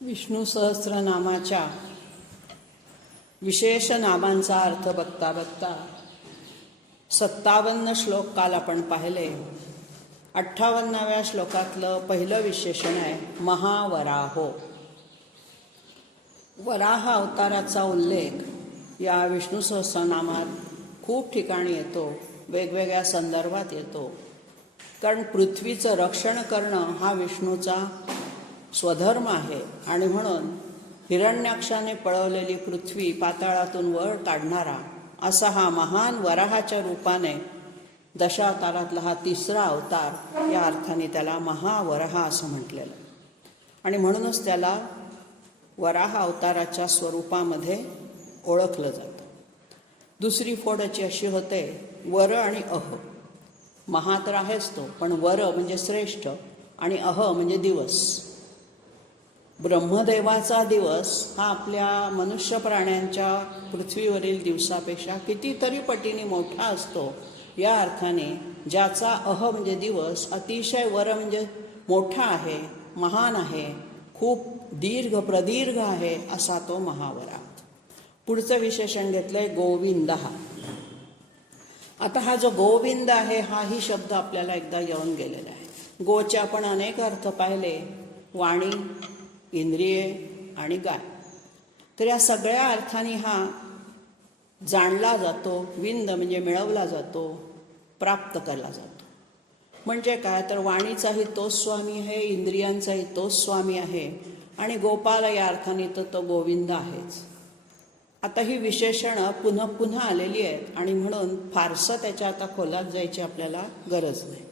विष्णू सहस्रनामाच्या विशेष नामांचा अर्थ बघता बघता 57 श्लोक काल आपण पाहिले. 58व्या श्लोकातलं पहिलं विशेषण आहे महावराहो. वराह अवताराचा उल्लेख या विष्णू सहस्रनामात खूप ठिकाणी येतो, वेगवेगळ्या संदर्भात येतो. कारण पृथ्वीचं रक्षण करणं हा विष्णूचा स्वधर्म आहे आणि म्हणून हिरण्याक्षाने पळवलेली पृथ्वी पाताळातून वर काढणारा असा हा महान वराहाच्या रूपाने दशावतारातला हा तिसरा अवतार, या अर्थाने त्याला महावराह असं म्हटलेलं. आणि म्हणूनच त्याला वराह अवताराच्या स्वरूपामध्ये ओळखलं जातं. दुसरी फोडची अशी होते वर आणि अह. महा तर आहेच तो, पण वर म्हणजे श्रेष्ठ आणि अह म्हणजे दिवस. ब्रह्मदेवाचा दिवस हा आपल्या मनुष्य प्राण्यांच्या पृथ्वीवरील दिवसापेक्षा कितीतरी पटीने मोठा असतो. या अर्थाने ज्याचा अह म्हणजे दिवस अतिशय वर म्हणजे मोठा आहे, महान आहे, खूप दीर्घ प्रदीर्घ आहे असा तो महावरा. पुढचं विशेषण घेतलंय गोविंद. आता हा जो गोविंद आहे हाही शब्द आपल्याला एकदा येऊन गेलेला आहे. गोचे आपण अनेक अर्थ पाहिले, वाणी, इंद्रिये आणि गाय. तर या सगळ्या अर्थाने हा जाणला जातो. विंद म्हणजे मिळवला जातो, प्राप्त केला जातो. म्हणजे काय तर वाणीचाही तोच स्वामी आहे, इंद्रियांचाही तोच स्वामी आहे आणि गोपाल या अर्थाने तर तो गोविंद आहेच. आता ही विशेषणं पुन्हा पुन्हा आलेली आहेत आणि म्हणून फारसं त्याच्या आता खोलात जायची आपल्याला गरज नाही.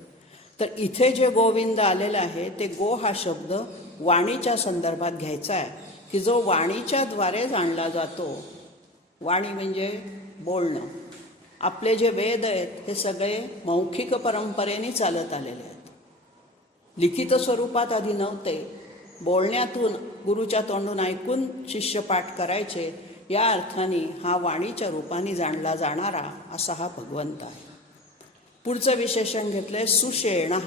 तर इथे जे गोविंद आलेलं आहे ते गो हा शब्द वाणीच्या संदर्भात घ्यायचा आहे, की जो वाणीच्या द्वारे जाणला जातो. वाणी म्हणजे बोलणं. आपले जे वेद आहेत हे सगळे मौखिक परंपरेने चालत आलेले आहेत. लिखित स्वरूपात आधी नव्हते. बोलण्यातून गुरुच्या तोंडून ऐकून शिष्य पाठ करायचे. या अर्थाने हा वाणीच्या रूपाने जाणला जाणारा असा हा भगवंत आहे. पुढचं विशेषण घेतलंय सुषेण.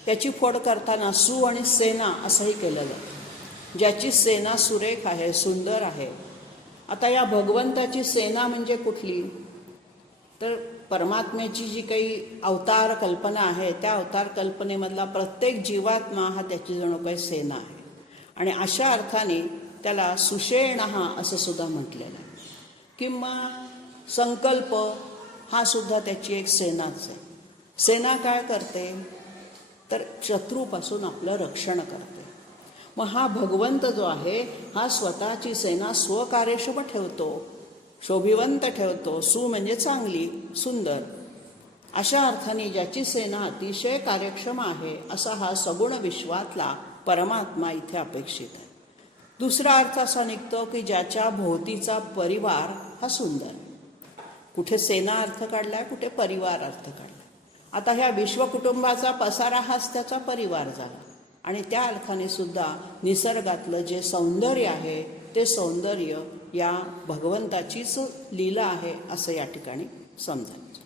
त्याची फोड करताना सु आणि सेना असंही केलेलं, ज्याची सेना सुरेख आहे, सुंदर आहे. आता या भगवंताची सेना म्हणजे कुठली तर परमात्म्याची जी काही अवतार कल्पना आहे त्या अवतार कल्पनेमधला प्रत्येक जीवात्मा हा त्याची जणू काही सेना आहे. आणि अशा अर्थाने त्याला सुषेण असं सुद्धा म्हटलेलं आहे. किंवा संकल्प हा सुद्धा त्याची एक सेनाच आहे. सेना काय करते तर शत्रूपासून आपलं रक्षण करते. मग हा भगवंत जो आहे हा स्वतःची सेना स्वकार्यक्षम ठेवतो, शोभिवंत ठेवतो. सु म्हणजे चांगली, सुंदर. अशा अर्थाने ज्याची सेना अतिशय कार्यक्षम आहे असा हा सगुण विश्वातला परमात्मा इथे अपेक्षित आहे. दुसरा अर्थ असा निघतो की ज्याच्या भोवतीचा परिवार हा सुंदर. कुठे सेना अर्थ काढलाय, कुठे परिवार अर्थ काढलाय. आता ह्या विश्वकुटुंबाचा पसारा हाच त्याचा परिवार झाला. आणि त्या अर्थाने सुद्धा निसर्गातलं जे सौंदर्य आहे ते सौंदर्य या भगवंताचीच लीला आहे असं या ठिकाणी समजायचं.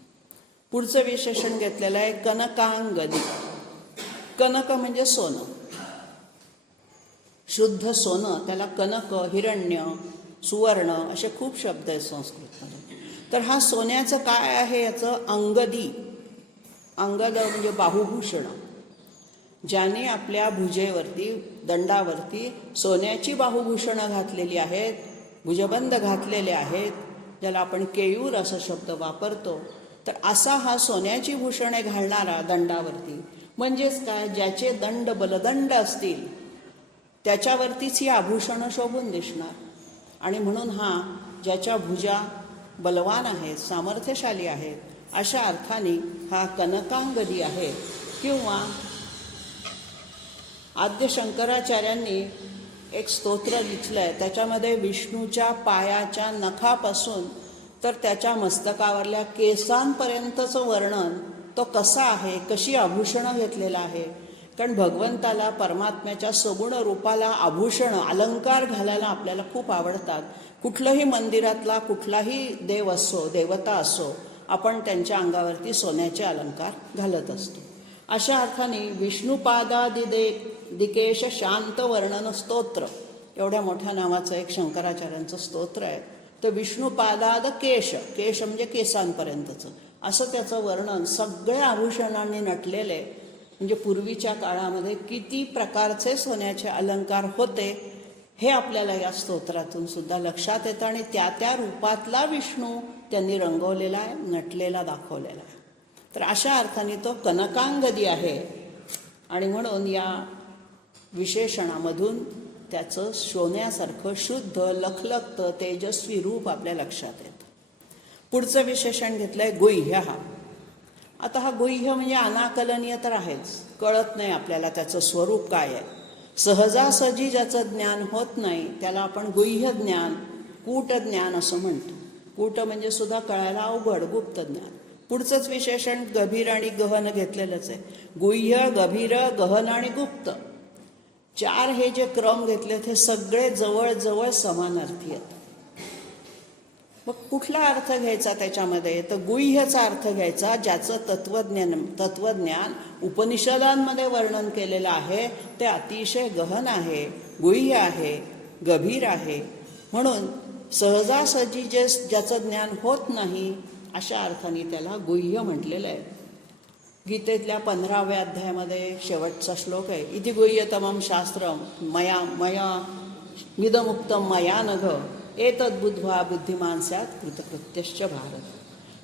पुढचं विशेषण घेतलेलं आहे कनकांगदी. कनक म्हणजे सोनं, शुद्ध सोनं. त्याला कनक, हिरण्य, सुवर्ण असे खूप शब्द आहेत संस्कृतमध्ये. तर हा सोन्याचं काय आहे याचं अंगदी. अंगद म्हणजे बाहुभूषण. ज्याने आपल्या भुजेवरती, दंडावरती सोन्याची बाहुभूषणं घातलेली आहेत, भुजबंद घातलेले आहेत, ज्याला आपण केयूर असा शब्द वापरतो. तर असा हा सोन्याची भूषणे घालणारा दंडावरती म्हणजेच काय, ज्याचे दंड बलदंड असतील त्याच्यावरतीच ही आभूषणं शोभून दिसणार. आणि म्हणून हा ज्याच्या भुजा बलवान आहेत, सामर्थ्यशाली आहेत, अशा अर्थाने हा कनकांगदी आहे. किंवा आद्य शंकराचार्यांनी एक स्तोत्र लिहिलं आहे, त्याच्यामध्ये विष्णूच्या पायाच्या नखापासून तर त्याच्या मस्तकावरल्या केसांपर्यंतचं वर्णन तो कसा आहे, कशी आभूषणं घेतलेलं आहे. कारण भगवंताला, परमात्म्याच्या सगुण रूपाला आभूषणं, अलंकार घालायला आपल्याला खूप आवडतात. कुठलंही मंदिरातला कुठलाही देव असो, देवता असो, आपण त्यांच्या अंगावरती सोन्याचे अलंकार घालत असतो. अशा अर्थाने विष्णुपादादी दिकेश शांत वर्णन स्तोत्र एवढ्या मोठ्या नावाचं एक शंकराचार्यांचं स्तोत्र आहे. तर विष्णुपादाद केश, केश म्हणजे केसांपर्यंतचं असं त्याचं वर्णन सगळ्या आभूषणांनी नटलेले. म्हणजे पूर्वीच्या काळामध्ये किती प्रकारचे सोन्याचे अलंकार होते हे आपल्याला या स्तोत्रातून सुद्धा लक्षात येतं. आणि त्या त्या रूपातला विष्णू त्यांनी रंगवलेला आहे, नटलेला दाखवलेला आहे. तर अशा अर्थाने तो कनकांगदी आहे. आणि म्हणून या विशेषणामधून त्याचं सोन्यासारखं शुद्ध लखलखतं तेजस्वी रूप आपल्या लक्षात येतं. पुढचं विशेषण घेतलं आहे गुह्य. आता हा गुह्य म्हणजे अनाकलनीय तर आहेच, कळत नाही आपल्याला त्याचं स्वरूप काय आहे. सहजासहजी ज्याचं ज्ञान होत नाही त्याला आपण गुह्य ज्ञान, कूट ज्ञान असं म्हणतो. कूट म्हणजे सुद्धा कळायला अवघड, गुप्त ज्ञान. पुढचंच विशेषण गभीर आणि गहन घेतलेलंच आहे. गुह्य, गभीर, गहन आणि गुप्त, चार हे जे क्रम घेतले ते सगळे जवळजवळ समानार्थी आहेत. मग कुठला अर्थ घ्यायचा त्याच्यामध्ये? तर गुह्यचा अर्थ घ्यायचा ज्याचं तत्वज्ञान उपनिषदांमध्ये वर्णन केलेलं आहे ते अतिशय गहन आहे, गुह्य आहे, गभीर आहे. म्हणून सहजासहजी ज्याचं ज्ञान होत नाही अशा अर्थाने त्याला गुह्य म्हटलेलं आहे. गीतेतल्या 15व्या अध्यायामध्ये शेवटचा श्लोक आहे, इति गुह्यतमं शास्त्रम मया मिदमुक्तम मया नघ एतद्बुद्ध्वा बुद्धिमान स्यात् कृतकृत्यश्च भारत.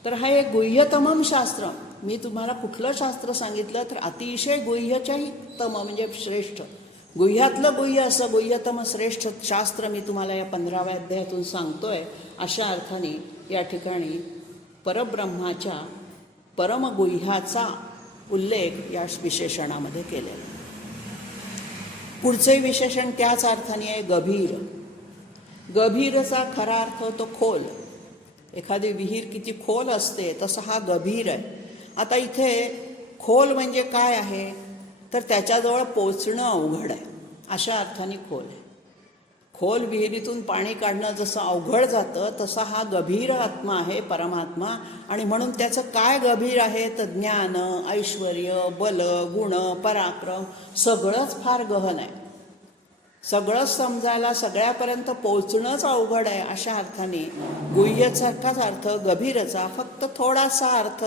तर हा एक गुह्यतमं शास्त्र. मी तुम्हाला कुठलं शास्त्र सांगितलं तर अतिशय गुह्यच्याही तम म्हणजे श्रेष्ठ, गुह्यातलं गुह्य असं गुह्यतम श्रेष्ठ शास्त्र मी तुम्हाला या 15व्या अध्यायातून सांगतोय. अशा अर्थाने या ठिकाणी परब्रह्माच्या परमगुह्याचा उल्लेख या विशेषणामध्ये केलेला. पुढचे विशेषण त्याच अर्थाने आहे गभीर. गभीरचा खरा अर्थ होतो खोल. एखादी विहीर किती खोल असते तसं हा गभीर आहे. आता इथे खोल म्हणजे काय आहे तर त्याच्याजवळ पोचणं अवघड आहे अशा अर्थाने खोल आहे. खोल विहिरीतून पाणी काढणं जसं अवघड जातं तसा हा गभीर आत्मा आहे परमात्मा. आणि म्हणून त्याचं काय गभीर आहे तर ज्ञान, ऐश्वर, बल, गुण, पराक्रम सगळंच फार गहन आहे. सगळंच समजायला सगळ्यापर्यंत पोचणंच अवघड आहे. अशा अर्थाने गुह्यसारखाच अर्थ गभीरचा, फक्त थोडासा अर्थ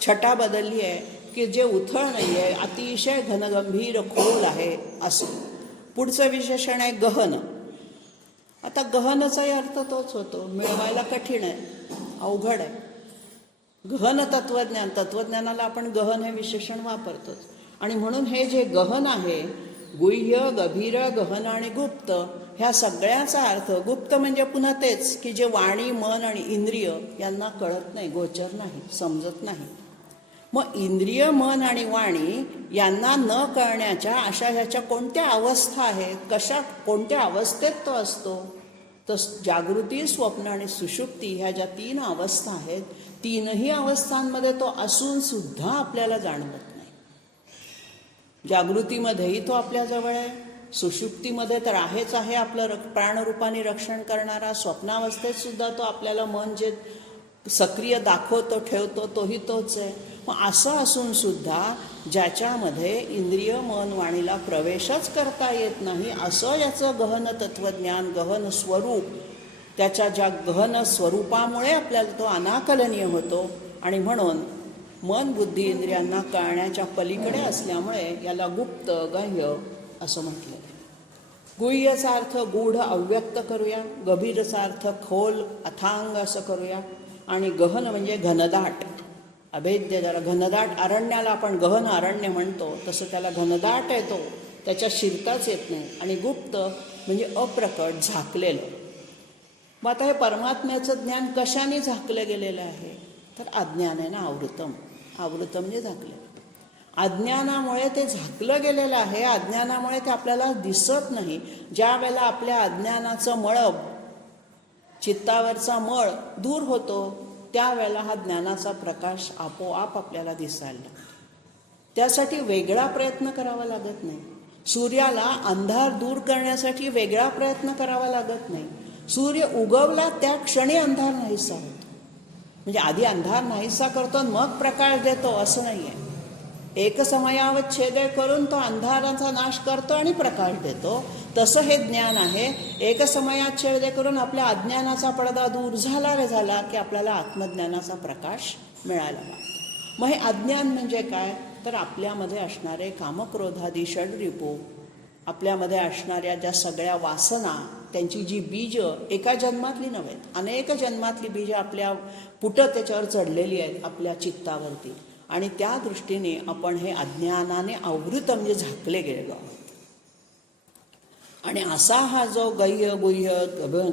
छटा बदलली आहे की जे उथळ नाही आहे, अतिशय घनगंभीर खोल आहे असं. पुढचं विशेषण आहे गहन. आता गहनचाही अर्थ तोच होतो, मिळवायला कठीण आहे, अवघड आहे. गहन तत्वज्ञान, तत्वज्ञानाला आपण गहन हे विशेषण वापरतोच. आणि म्हणून हे जे गहन आहे, गुह्य, गभीर, गहन आणि गुप्त, ह्या सगळ्याचा अर्थ, गुप्त म्हणजे पुन्हा तेच की जे वाणी, मन आणि इंद्रिय यांना कळत नाही, गोचर नाही, समजत नाही. मग इंद्रिय, मन आणि वाणी यांना न कळण्याच्या अशा ह्याच्या कोणत्या अवस्था आहेत, कोणत्या अवस्थेत तो असतो? तर जागृती, स्वप्न आणि सुषुप्ती ह्या ज्या 3 अवस्था आहेत, 3ही अवस्थांमध्ये तो असून सुद्धा आपल्याला जाणवत नाही. जागृतीमध्येही तो आपल्याजवळ आहे, सुषुप्तीमध्ये तर आहेच आहे आपलं प्राणरूपाने रक्षण करणारा, स्वप्नावस्थेत सुद्धा तो आपल्याला मन जे सक्रिय दाखवतो, ठेवतो, तोही तोच आहे. मग असं असून सुद्धा ज्याच्यामध्ये इंद्रिय, मन, वाणीला प्रवेशच करता येत नाही असं याचं गहन तत्वज्ञान, गहन स्वरूप, त्याच्या ज्या गहन स्वरूपामुळे आपल्याला तो अनाकलनीय होतो. आणि म्हणून मन, बुद्धी, इंद्रियांना कळण्याच्या पलीकडे असल्यामुळे याला गुप्त, गह्य असं म्हटलं आहे. गुह्यचा अर्थ गूढ, अव्यक्त करूया. गभीरचा अर्थ खोल, अथांग असं करूया. आणि गहन म्हणजे घनदाट, अभेद्य. जरा घनदाट अरण्याला आपण गहन अरण्य म्हणतो तसं त्याला घनदाट आहे, तो त्याच्या शिरताच येत नाही. आणि गुप्त म्हणजे अप्रकट, झाकलेलं. मग आता हे परमात्म्याचं ज्ञान कशाने झाकलं गेलेलं आहे तर अज्ञानाने आवृतम. आवृतम म्हणजे झाकलं. अज्ञानामुळे ते झाकलं गेलेलं आहे. अज्ञानामुळे ते आपल्याला दिसत नाही. ज्या वेळेला आपल्या अज्ञानाचं मळ, चित्तावरचा मळ दूर होतो त्यावेळेला हा ज्ञानाचा प्रकाश आपोआप आपल्याला दिसायला लागतो. त्यासाठी वेगळा प्रयत्न करावा लागत नाही. सूर्याला अंधार दूर करण्यासाठी वेगळा प्रयत्न करावा लागत नाही. सूर्य उगवला त्या क्षणी अंधार नाहीसा होतो. म्हणजे आधी अंधार नाहीसा करतो मग प्रकाश देतो असं नाही आहे. एकसमयावच्छेदे करून तो अंधाराचा नाश करतो आणि प्रकाश देतो. तसं हे ज्ञान आहे. एकसमयाच्छेदे करून आपल्या अज्ञानाचा पडदा दूर झाला की आपल्याला आत्मज्ञानाचा प्रकाश मिळाला. मग हे अज्ञान म्हणजे काय? तर आपल्यामध्ये असणारे कामक्रोधादी षड्रिपू, आपल्यामध्ये असणाऱ्या ज्या सगळ्या वासना, त्यांची जी बीजं एका जन्मातली नव्हे, अनेक जन्मातली बीजं आपल्या पुटं त्याच्यावर चढलेली आहेत आपल्या चित्तावरती. आणि त्या दृष्टीने आपण हे अज्ञानाने आवृत म्हणजे झाकले गेलेलो आहोत. आणि असा हा जो गुह्य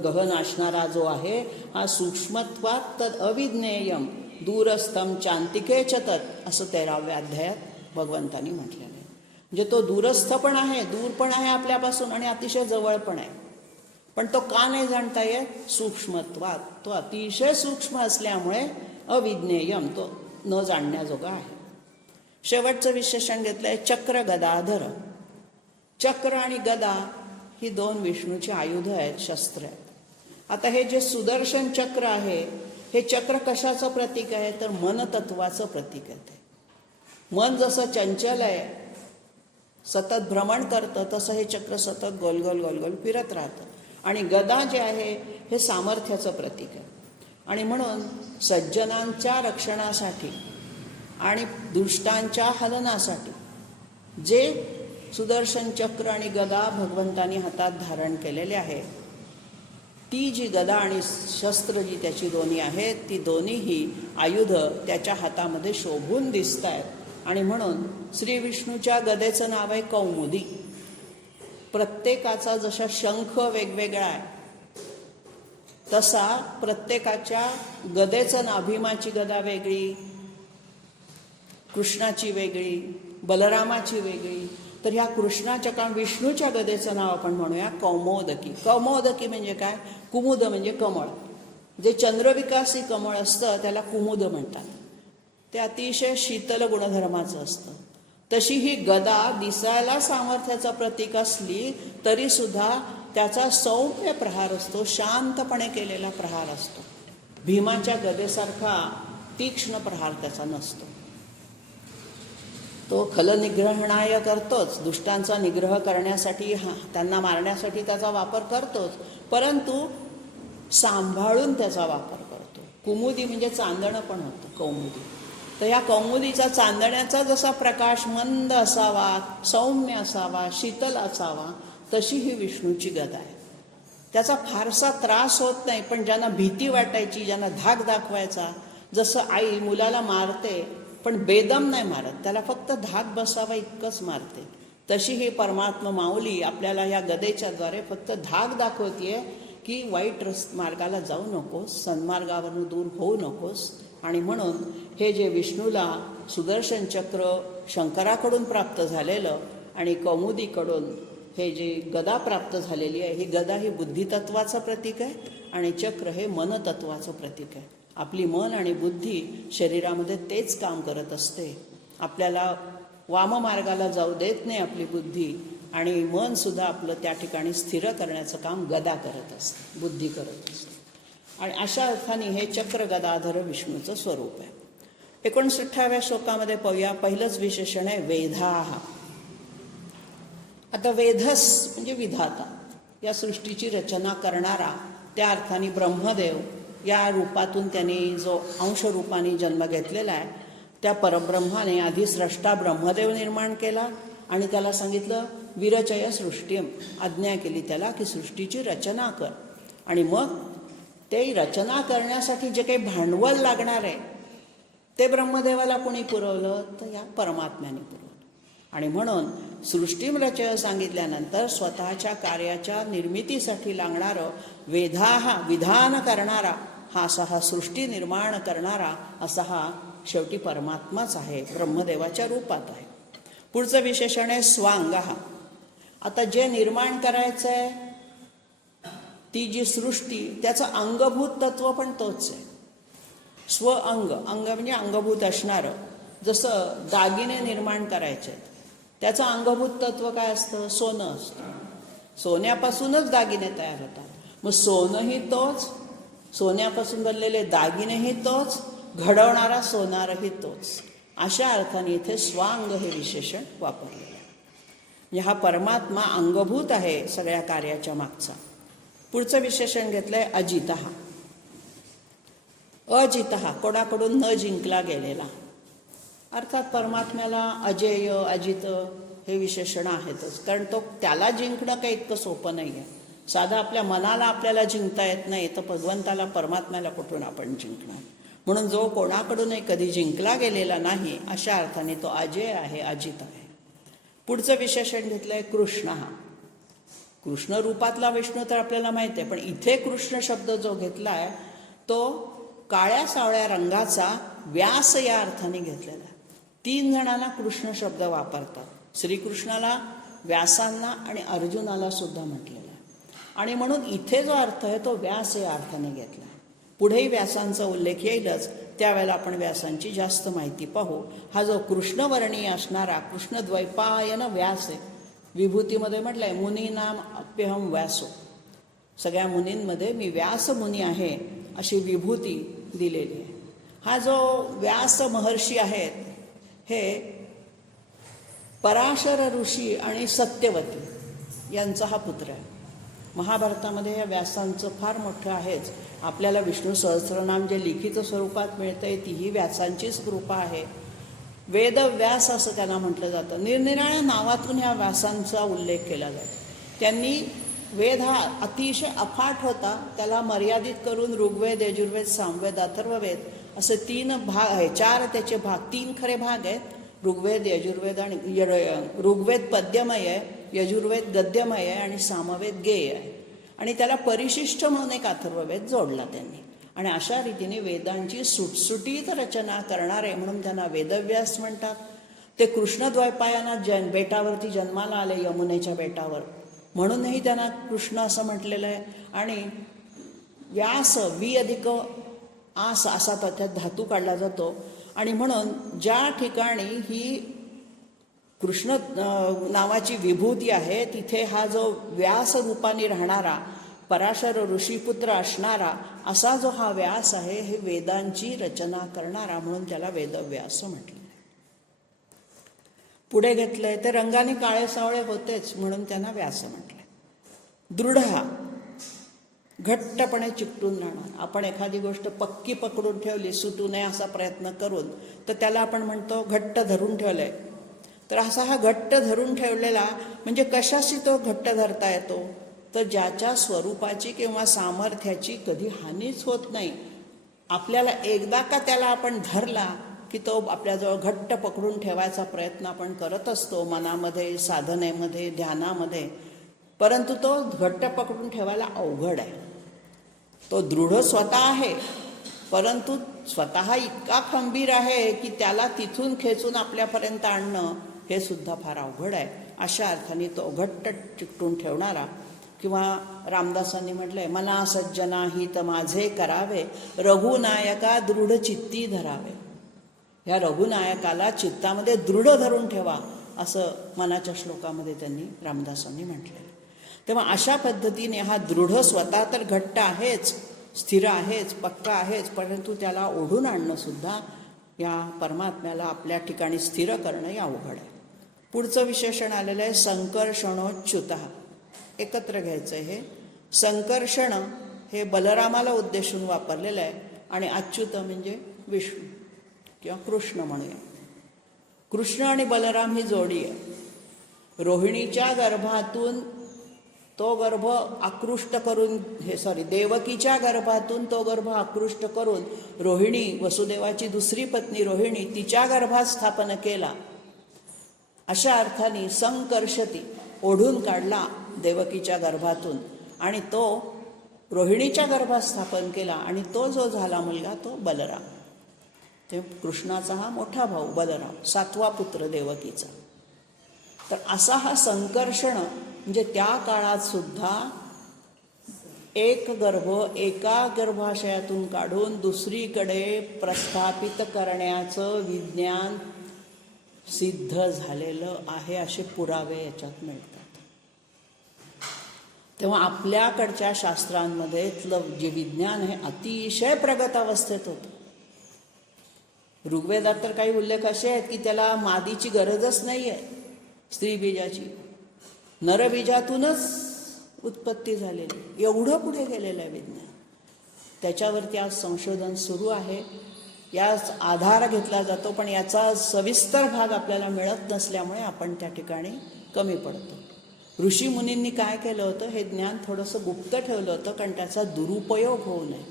गहन असणारा जो आहे, हा सूक्ष्मत्वात तद अविज्ञेयम दूरस्थम चांतिके च तत्, असं 13व्या अध्यायात भगवंतांनी म्हटलेलं आहे. म्हणजे तो दूरस्थ पण आहे, दूर पण आहे आपल्यापासून, आणि अतिशय जवळ पण आहे. पण तो का नाही जाणता येत? सूक्ष्मत्वात. तो अतिशय सूक्ष्म असल्यामुळे अविज्ञेयम, तो न जाणण्याजोगा आहे. शेवटचं विशेषण घेतलं आहे चक्र गदाधर. चक्र आणि गदा ही दोन विष्णूची आयुध आहेत, शस्त्र आहेत. आता हे जे सुदर्शन चक्र आहे, हे चक्र कशाचं प्रतीक आहे? तर मनतत्वाचं प्रतीक आहे. ते मन जसं चंचल आहे, सतत भ्रमण करतं, तसं हे चक्र सतत गोल गोल गोल गोल फिरत राहतं. आणि गदा जे आहे हे सामर्थ्याचं प्रतीक आहे. आणि म्हणून सज्जनांच्या रक्षणासाठी आणि दुष्टांच्या हलनासाठी जे सुदर्शन चक्र आणि गदा भगवंतानी हातात धारण केलेले आहे, ती जी गदा आणि शस्त्र जी त्याची दोन्ही आहेत, ती दोन्हीही आयुध त्याच्या हातामध्ये शोभून दिसत आहेत. आणि म्हणून श्री विष्णूच्या गदेचं नाव आहे कौमुदी. प्रत्येकाचा जसा शंख वेगवेगळा आहे, तसा प्रत्येकाच्या गदेचं नाव, भीमाची गदा वेगळी, कृष्णाची वेगळी, बलरामाची वेगळी. तर ह्या कृष्णाच्या का विष्णूच्या गदेचं नाव आपण म्हणूया कौमोदकी. कौमोदकी म्हणजे काय? कुमुद म्हणजे कमळ. जे चंद्रविकासी कमळ असतं त्याला कुमुद म्हणतात. ते अतिशय शीतल गुणधर्माचं असतं. तशी ही गदा दिसायला सामर्थ्याचं प्रतीक असली तरी सुद्धा त्याचा सौम्य प्रहार असतो, शांतपणे केलेला प्रहार असतो. भीमाच्या गदेसारखा तीक्ष्ण प्रहार त्याचा नसतो. तो खलनिग्रहणाय करतोच, दुष्टांचा निग्रह करण्यासाठी, त्यांना मारण्यासाठी त्याचा वापर करतोच, परंतु सांभाळून त्याचा वापर करतो. कुमुदी म्हणजे चांदणं पण होतं कौमुदी. तर या कौमुदीचा चांदण्याचा जसा प्रकाश मंद असावा, सौम्य असावा, शीतल असावा, तशी ही विष्णूची गदा आहे. त्याचा फारसा त्रास होत नाही. पण ज्यांना भीती वाटायची, ज्यांना धाक दाखवायचा, जसं आई मुलाला मारते पण बेदम नाही मारत, त्याला फक्त धाक बसावा इतकंच मारते, तशी ही परमात्मा माऊली आपल्याला या गदेच्या द्वारे फक्त धाक दाखवतीये की वाईट मार्गाला जाऊ नकोस, सन्मार्गावरून दूर होऊ नकोस. आणि म्हणून हे जे विष्णूला सुदर्शन चक्र शंकराकडून प्राप्त झालेलं आणि कौमुदीकडून हे जे गदा प्राप्त झालेली आहे, ही गदा ही बुद्धितत्वाचं प्रतीक आहे आणि चक्र हे मनतत्वाचं प्रतीक आहे. आपली मन आणि बुद्धी शरीरामध्ये तेच काम करत असते. आपल्याला वाममार्गाला जाऊ देत नाही आपली बुद्धी, आणि मनसुद्धा आपलं त्या ठिकाणी स्थिर करण्याचं काम गदा करत असते, बुद्धी करत असते. आणि अशा अर्थाने हे चक्र गदाधर विष्णूचं स्वरूप आहे. 59व्या श्लोकामध्ये पाहूया. पहिलंच विशेषण आहे वेधाः. आता वेधस म्हणजे विधाता, या सृष्टीची रचना करणारा, त्या अर्थाने ब्रह्मदेव या रूपातून त्यांनी जो अंशरूपाने जन्म घेतलेला आहे, त्या परब्रह्माने आधी स्रष्टा ब्रह्मदेव निर्माण केला आणि त्याला सांगितलं विरचय सृष्टीम, आज्ञा केली त्याला की सृष्टीची रचना कर. आणि मग ते रचना करण्यासाठी जे काही भांडवल लागणार आहे ते ब्रह्मदेवाला कोणी पुरवलं? तर या परमात्म्याने पुरवलं. आणि म्हणून सृष्टीम रचय सांगितल्यानंतर स्वतःच्या कार्याच्या निर्मितीसाठी लागणारं वेधाः, विधान करणारा, हा असा हा सृष्टी निर्माण करणारा असा हा शेवटी परमात्माच आहे, ब्रह्मदेवाच्या रूपात आहे. पुढचं विशेषण आहे स्वांगः. आता जे निर्माण करायचं आहे, ती जी सृष्टी, त्याचं अंगभूत तत्व पण तोच आहे. स्व अंग, अंग म्हणजे अंगभूत असणारं. जसं दागिने निर्माण करायचे आहेत, त्याचं अंगभूत तत्व काय असतं? सोनं असतं. सोन्यापासूनच दागिने तयार होतात. मग सोनंही तोच, सोन्यापासून बनलेले दागिनेही तोच, घडवणारा सोनारही तोच. अशा अर्थाने इथे स्वांग हे विशेषण वापरलेलं आहे. म्हणजे हा परमात्मा अंगभूत आहे सगळ्या कार्याच्या मागचा. पुढचं विशेषण घेतलंय अजितः. अजितः कोणाकडून न जिंकला गेलेला. अर्थात परमात्म्याला अजेय अजित हे विशेषण आहेतच, कारण तो त्याला जिंकणं काही इतकं सोपं नाही आहे. साधा आपल्या मनाला आपल्याला जिंकता येत नाही, तर भगवंताला परमात्म्याला कुठून आपण जिंकणार. म्हणून जो कोणाकडूनही कधी जिंकला गेलेला नाही अशा अर्थाने तो अजेय आहे, अजित आहे. पुढचं विशेषण घेतलंय कृष्ण. कृष्ण रूपातला विष्णू तर आपल्याला माहिती आहे, पण इथे कृष्ण शब्द जो घेतलाय तो काळ्या सावळ्या रंगाचा व्यास या अर्थाने घेतलेला आहे. 3 जणांना कृष्ण शब्द वापरतात. श्रीकृष्णाला, व्यासांना आणि अर्जुनाला सुद्धा म्हटलेलं आहे. आणि म्हणून इथे जो अर्थ आहे तो व्यास या अर्थाने घेतला. पुढेही व्यासांचा उल्लेख येईलच, त्यावेळेला आपण व्यासांची जास्त माहिती पाहू. हा जो कृष्णवर्णीय असणारा कृष्णद्वैपायन व्यास आहे. विभूतीमध्ये म्हटलंय मुनीनाम अप्यहम व्यासो. सगळ्या मुनींमध्ये मी व्यास मुनी आहे अशी विभूती दिलेली आहे. हा जो व्यास महर्षी आहेत हे पराशर ऋषी आणि सत्यवती यांचा हा पुत्र आहे. महाभारतामध्ये या व्यासांचं फार मोठं आहेच. आपल्याला विष्णू सहस्रनाम जे लिखित स्वरूपात मिळतंय तीही व्यासांचीच कृपा आहे. वेदव्यास असं त्यांना म्हटलं जातं. निरनिराळ्या नावातून ह्या व्यासांचा उल्लेख केला जातो. त्यांनी वेद हा अतिशय अफाट होता, त्याला मर्यादित करून ऋग्वेद, यजुर्वेद, सामवेद, अथर्ववेद असे 3 भाग आहे. 4 त्याचे भाग, 3 खरे भाग आहेत. ऋग्वेद, यजुर्वेद आणि ऋग्वेद पद्यमय आहे, यजुर्वेद गद्यमय आहे आणि सामवेद गेय आहे. आणि त्याला परिशिष्ट म्हणून एक अथर्ववेद जोडला त्यांनी. आणि अशा रीतीने वेदांची सुटसुटीत रचना करणारे म्हणून त्यांना वेदव्यास म्हणतात. ते कृष्णद्वैपायनात बेटावरती जन्माला आले, यमुनेच्या बेटावर, म्हणूनही त्यांना कृष्ण असं म्हटलेलं आहे. आणि व्यास वि अधिक आस असा त्यात धातू काढला जातो. आणि म्हणून ज्या ठिकाणी ही कृष्ण नावाची विभूती आहे तिथे हा जो व्यास रूपाने राहणारा पराशर ऋषीपुत्र असणारा असा जो हा व्यास आहे हे वेदांची रचना करणारा म्हणून त्याला वेदव्यास म्हटलं. पुढे घेतलंय ते रंगाने काळे सावळे होतेच म्हणून त्यांना व्यास म्हटलंय. दृढ हा घट्टपणे चिकटून राहणार. आपण एखादी गोष्ट पक्की पकडून ठेवली सुटू नये असा प्रयत्न करून तर त्याला आपण म्हणतो घट्ट धरून ठेवलंय. तर असा हा घट्ट धरून ठेवलेला म्हणजे कशाशी तो घट्ट धरता येतो, तर ज्याच्या स्वरूपाची किंवा सामर्थ्याची कधी हानीच होत नाही. आपल्याला एकदा का त्याला आपण धरला की तो आपल्याजवळ घट्ट पकडून ठेवायचा प्रयत्न आपण करत असतो मनामध्ये, साधनेमध्ये, ध्यानामध्ये. परंतु तो घट्ट पकडून ठेवायला अवघड आहे. तो दृढ स्वतः आहे, परंतु स्वतः इतका खंबीर आहे की त्याला तिथून खेचून आपल्यापर्यंत आणणं हे सुद्धा फार अवघड आहे. अशा अर्थाने तो घट्ट चिकटून ठेवणारा. किंवा रामदासांनी म्हटलंय मना सज्जना हित माझे करावे, रघुनायका दृढ चित्ती धरावे. ह्या रघुनायकाला चित्तामध्ये दृढ धरून ठेवा असं मनाच्या श्लोकामध्ये त्यांनी रामदासांनी म्हटलंय. तेव्हा अशा पद्धतीने हा दृढ स्वतः तर घट्ट आहेच, स्थिर आहेच, पक्का आहेच, परंतु त्याला ओढून आणणं सुद्धा या परमात्म्याला आपल्या ठिकाणी स्थिर करणं हे अवघड आहे. पुढचं विशेषण आलेलं आहे संकर्षणोच्युतः. एकत्र घ्यायचं हे. संकर्षण हे बलरामाला उद्देशून वापरलेलं आहे आणि अच्युत म्हणजे विष्णू किंवा कृष्ण म्हणूया. कृष्ण आणि बलराम ही जोडी आहे. रोहिणीच्या गर्भातून तो गर्भ आकृष्ट करून देवकीच्या गर्भातून तो गर्भ आकृष्ट करून रोहिणी, वसुदेवाची दुसरी पत्नी रोहिणी, तिच्या गर्भात स्थापन केला. अशा अर्थाने संकर्षती ओढून काढला देवकीच्या गर्भातून आणि तो रोहिणीच्या गर्भात स्थापन केला आणि तो जो झाला मुलगा तो बलराम. ते कृष्णाचा हा मोठा भाऊ बलराम, 7वा पुत्र देवकीचा. तर असा हा संकर्षण म्हणजे त्या काळात सुद्धा एक गर्भ एका गर्भाशयातून काढून दुसरीकडे प्रस्थापित करण्याचं विज्ञान सिद्ध झालेलं आहे असे पुरावे याच्यात मिळतात. तेव्हा आपल्याकडच्या शास्त्रांमध्ये जे विज्ञान आहे अतिशय प्रगत अवस्थेत होतं. ऋग्वेदात तर काही उल्लेख असे आहेत की त्याला मादीची गरजच नाही आहे, स्त्री बीजाची, नरबीजातूनच उत्पत्ती झालेली. एवढं पुढे गेलेलं आहे विज्ञान. त्याच्यावरती आज संशोधन सुरू आहे, याच आधार घेतला जातो, पण याचा सविस्तर भाग आपल्याला मिळत नसल्यामुळे आपण त्या ठिकाणी कमी पडतो. ऋषी मुनींनी काय केलं होतं, हे ज्ञान थोडंसं गुप्त ठेवलं होतं, कारण त्याचा दुरुपयोग होऊ नये.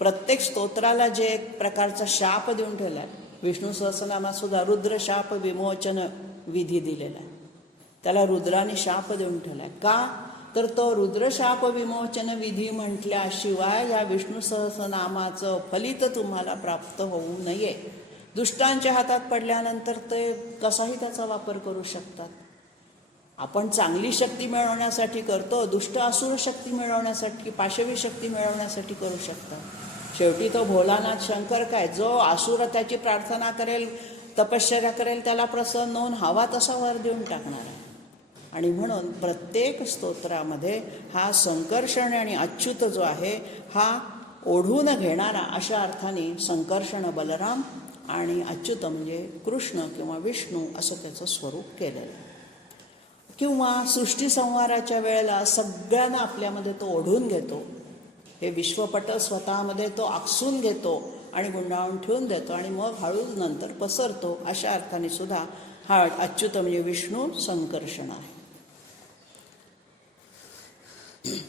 प्रत्येक स्तोत्राला जे एक प्रकारचा शाप देऊन ठेवला आहे, विष्णू सहस्रनामात सुद्धा रुद्र शाप विमोचन विधी दिलेला आहे. त्याला रुद्राने शाप देऊन ठेवला आहे. का तर तो रुद्रशाप विमोचन विधी म्हटल्याशिवाय या विष्णू सहस्रनामाचं फलित तुम्हाला प्राप्त होऊ नये. दुष्टांच्या हातात पडल्यानंतर ते कसाही त्याचा वापर करू शकतात. आपण चांगली शक्ती मिळवण्यासाठी करतो, दुष्ट असुर शक्ती मिळवण्यासाठी, पाशवी शक्ती मिळवण्यासाठी करू शकतात. शेवटी तो भोलानाथ शंकर काय, जो असुर त्याची प्रार्थना करेल, तपश्चर्या करेल, त्याला प्रसन्न होऊन हवा तसा वर देऊन टाकणार आहे. आणि म्हणून प्रत्येक स्तोत्रामध्ये हा संकर्षण आणि अच्युत जो आहे हा ओढून घेणारा, अशा अर्थाने संकर्षण बलराम आणि अच्युत म्हणजे कृष्ण किंवा विष्णू असं त्याचं स्वरूप केलेलं आहे. किंवा सृष्टीसंहाराच्या वेळेला सगळ्यांना आपल्यामध्ये तो ओढून घेतो, हे विश्वपट स्वतःमध्ये तो आकसून घेतो आणि गुंडाळून ठेवून देतो आणि मग हळूच नंतर पसरतो. अशा अर्थाने सुद्धा हा अच्युत म्हणजे विष्णू संकर्षण आहे.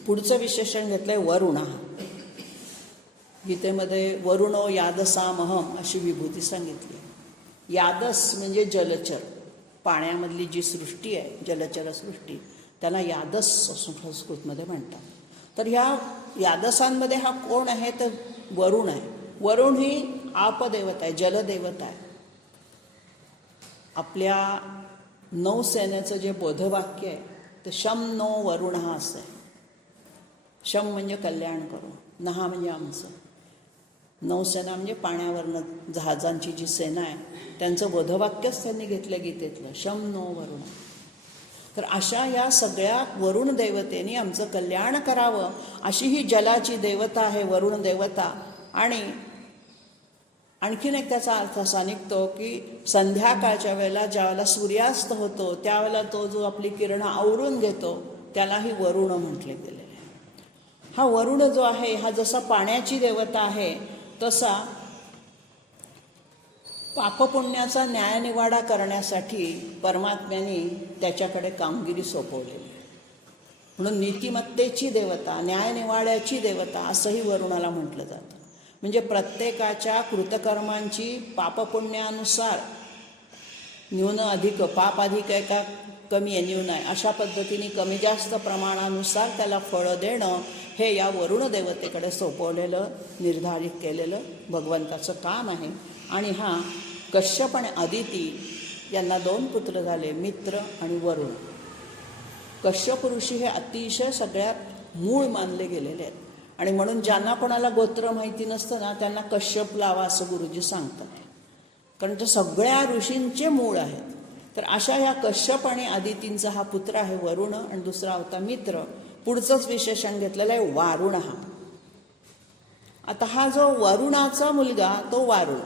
पुढचं विशेषण घेतलंय वरुणा. गीतेमध्ये वरुणो यादसामहम अशी विभूती सांगितली. यादस म्हणजे जलचर, पाण्यामधली जी सृष्टी आहे, जलचर सृष्टी, त्याला यादस असं संस्कृतमध्ये म्हणतात. तर ह्या यादसांमध्ये हा कोण आहे तर वरुण आहे. वरुण ही आपदेवता आहे, जलदेवता आहे. आपल्या नौसेनेचं जे बोधवाक्य आहे ते शम नो वरुण असं आहे. शम म्हणजे कल्याण करू, नहा म्हणजे आमचं. नौसेना म्हणजे पाण्यावरनं जहाजांची जी सेना आहे, त्यांचं बोधवाक्यच त्यांनी घेतलं गीतेतलं, शम नो वरुण. तर अशा या सगळ्या वरुण देवतेने आमचं कल्याण करावं, अशी ही जलाची देवता आहे वरुण देवता. आणि आणखीन एक त्याचा अर्थ असा निघतो की संध्याकाळच्या वेळेला ज्यावेळेला सूर्यास्त होतो त्यावेळेला तो जो आपली किरणं आवरून घेतो त्यालाही वरुण म्हटले गेले. हा वरुण जो आहे हा जसा पाण्याची देवता आहे तसा पापपुण्याचा न्यायनिवाडा करण्यासाठी परमात्म्याने त्याच्याकडे कामगिरी सोपवलेली. म्हणून नीतिमत्तेची देवता, न्यायनिवाड्याची देवता असंही वरुणाला म्हटलं जातं. म्हणजे प्रत्येकाच्या कृतकर्मांची पापपुण्यानुसार न्यून अधिक, पाप अधिक आहे का कमी आहे, न्यून आहे, अशा पद्धतीने कमी जास्त प्रमाणानुसार त्याला फळं देणं हे या वरुण देवतेकडे सोपवलेलं, निर्धारित केलेलं भगवंताचं काम आहे. आणि हा कश्यप आणि अदिती यांना 2 पुत्र झाले, मित्र आणि वरुण. कश्यप ऋषी हे अतिशय सगळ्यात मूळ मानले गेलेले आहेत. आणि म्हणून ज्यांना कोणाला गोत्र माहिती नसतं ना त्यांना कश्यप लावा असं गुरुजी सांगतात, कारण ते सगळ्या ऋषींचे मूळ आहेत. तर अशा या कश्यप आणि अदितींचा हा पुत्र आहे वरुण, आणि दुसरा होता मित्र. पुढचंच विशेषण घेतलेलं आहे वारुण. आता हा जो वरुणाचा मुलगा तो वारुण.